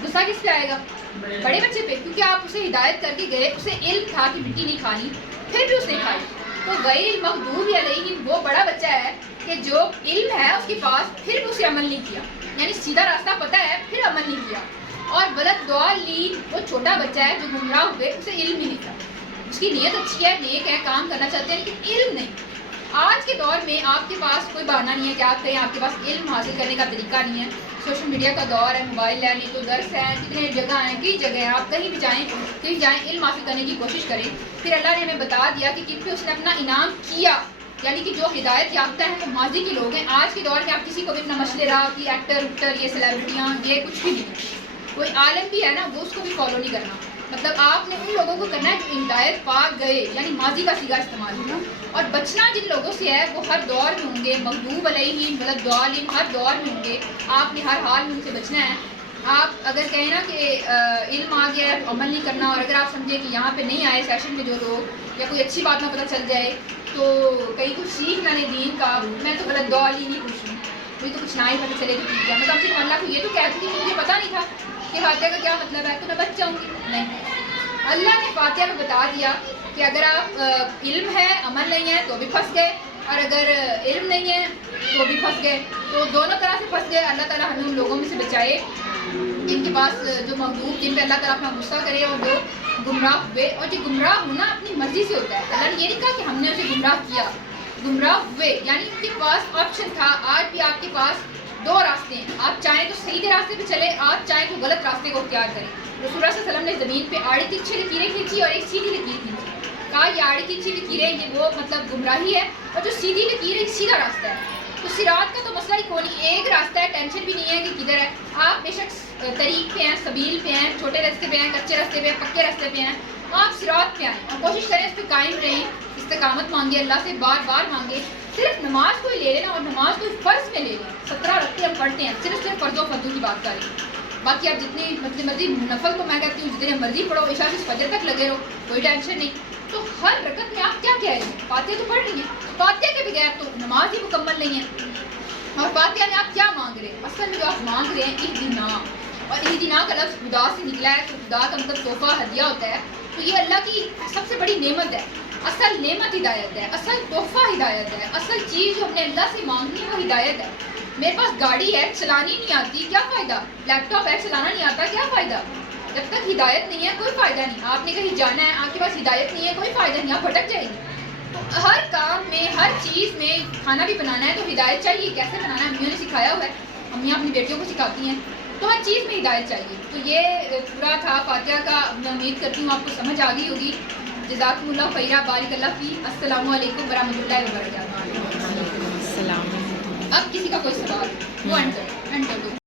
غصہ کس پہ آئے گا؟ بڑے بچے پہ, کیونکہ آپ اسے ہدایت کر کے گئے, اسے علم تھا کہ مٹی نہیں کھانی, پھر بھی اس نے کھائی. تو غیر المغضوب علیہم, وہ بڑا بچہ ہے کہ جو علم ہے اس کے پاس, پھر بھی اسے عمل نہیں کیا. یعنی سیدھا راستہ پتہ ہے, پھر عمل نہیں کیا. اور وَلَضَّالِّينَ, وہ چھوٹا بچہ ہے جو گمراہ ہوئے, اسے علم ہی نہیں تھا. اس کی نیت اچھی ہے, نیک ہے, کام کرنا چاہتے ہیں, لیکن علم نہیں. آج کے دور میں آپ کے پاس کوئی بہانہ نہیں ہے کہ آپ کہیں آپ کے پاس علم حاصل کرنے کا طریقہ نہیں ہے. سوشل میڈیا کا دور ہے, موبائل ہے, نہیں تو درس ہے, کتنے جگہ ہیں, کئی جگہ ہیں, آپ کہیں بھی جائیں, کہیں جائیں, علم حاصل کرنے کی کوشش کریں. پھر اللہ نے ہمیں بتا دیا کہ کن پہ اس نے اپنا انعام کیا. یعنی کہ جو ہدایت یافتہ ہیں وہ ماضی کے لوگ ہیں. آج کے دور میں آپ کسی کو بھی اپنا مشورہ کہ ایکٹر یہ سیلیبریٹیاں, یہ کچھ بھی نہیں. کوئی عالم بھی ہے نا, وہ اس کو بھی فالو نہیں کرنا. مطلب آپ نے ان لوگوں کو کرنا ہے جو ہدایت پا گئے, یعنی ماضی کا صیغہ استعمال ہونا. اور بچنا جن لوگوں سے ہے وہ ہر دور میں ہوں گے, مغضوب علیہم وَلَضَّالِّينَ, ہر دور میں ہوں گے. آپ نے ہر حال میں ان سے بچنا ہے. آپ اگر کہیں نا کہ علم آ گیا ہے تو عمل نہیں کرنا, اور اگر آپ سمجھیں کہ یہاں پہ نہیں آئے سیشن میں جو لوگ, یا کوئی اچھی بات نہ پتہ چل جائے تو کہیں کچھ سیکھ میں نے دین کا، میں تو غلط دعا ہی نہیں پوچھوں، مجھے تو کچھ نہ ہی پتہ چلے کہ ٹھیک ہے، میں کم سے کم اللہ کو یہ تو کہتی ہوں کہ مجھے پتہ نہیں تھا کہ فاتحہ کا کیا مطلب ہے، تو میں بچ جاؤں گی نہیں۔ اللہ نے فاتحہ کو بتا دیا کہ اگر آپ علم ہے عمل نہیں ہے تو بھی پھنس گئے، اور اگر علم نہیں ہے تو بھی پھنس گئے، تو دونوں طرح سے پھنس گئے۔ اللہ تعالیٰ ہمیں ان لوگوں میں سے بچائے جن کے پاس جو محبوب، جن پہ اللہ تعالیٰ اپنا غصہ کرے اور جو گمراہ ہوئے، اور جو گمراہ ہونا اپنی مرضی سے ہوتا ہے۔ اللہ نے یہ نہیں کہا کہ ہم نے اسے گمراہ کیا، گمراہ ہوئے یعنی ان کے پاس آپشن تھا۔ آج بھی آپ کے پاس دو راستے ہیں، آپ چاہیں تو سیدھے راستے پہ چلے، آپ چاہیں تو غلط راستے کو اختیار کریں۔ رسول اللہ صلی اللہ علیہ وسلم نے زمین پہ آڑی ترچھی لکیریں کھینچی اور ایک سیدھی لکیر کھینچی، کہا یہ آڑی ترچھی لکیریں یہ وہ مطلب گمراہی ہے، اور جو سیدھی لکیر ہے سیدھا راستہ ہے۔ تو صراط کا تو مسئلہ ہی کوئی نہیں، ایک راستہ ہے، ٹینشن بھی نہیں ہے کہ کدھر ہے۔ آپ بے شک طریق پہ ہیں، سبیل پہ ہیں، چھوٹے راستے پہ ہیں، کچے راستے پہ ہیں، پکے راستے پہ ہیں، آپ صراط پہ آئیں اور کوشش کریں اس پہ قائم رہیں، استقامت مانگے، اللہ سے بار بار مانگے۔ صرف نماز کو ہی لے لینا، اور نماز کو فرض میں لے لیں، 17 رکعتیں ہم پڑھتے ہیں، صرف فرض و فرضوں کی بات کریں، باقی آپ جتنی مرضی نفل کو میں کہتی ہوں جتنے مرضی پڑھو، عشاء سے فجر تک لگے رہو، کوئی ٹینشن نہیں۔ تو ہر رکعت میں آپ کیا کہہ رہے ہیں؟ فاتحہ تو پڑھ رہی ہیں، فاتحہ کے بغیر تو نماز ہی مکمل نہیں ہے۔ اور فاتحہ میں آپ کیا مانگ رہے ہیں؟ اصل میں جو آپ مانگ رہے ہیں اہدنا، اور اہدنا کا لفظ خدا سے نکلا ہے، تو خدا کا مطلب تحفہ ہدیہ ہوتا ہے، تو یہ اللہ کی سب سے بڑی نعمت ہے۔ اصل نعمت ہدایت ہے، اصل تحفہ ہدایت ہے، اصل چیز جو ہم نے اللہ سے مانگنی ہے وہ ہدایت ہے۔ میرے پاس گاڑی ہے چلانی نہیں آتی، کیا فائدہ؟ لیپ ٹاپ ہے چلانا نہیں آتا، کیا فائدہ؟ جب تک ہدایت نہیں ہے کوئی فائدہ نہیں۔ آپ نے کہیں جانا ہے، آپ کے پاس ہدایت نہیں ہے، کوئی فائدہ نہیں، آپ بھٹک جائیں گے۔ تو ہر کام میں، ہر چیز میں، کھانا بھی بنانا ہے تو ہدایت چاہیے، کیسے بنانا ہے امیوں نے سکھایا ہوا ہے، امیاں اپنی بیٹیوں کو سکھاتی ہیں، تو ہر چیز میں ہدایت چاہیے۔ تو یہ پورا تھا فاتحہ کا، میں امید کرتی ہوں آپ کو سمجھ آ گئی ہوگی۔ جزاکم اللہ خیرہ، بارک اللہ فی، السلام علیکم ورحمۃ اللہ وبرکاتہ۔ السلام علیکم۔ اب کسی کا کوئی سوال وہ انٹر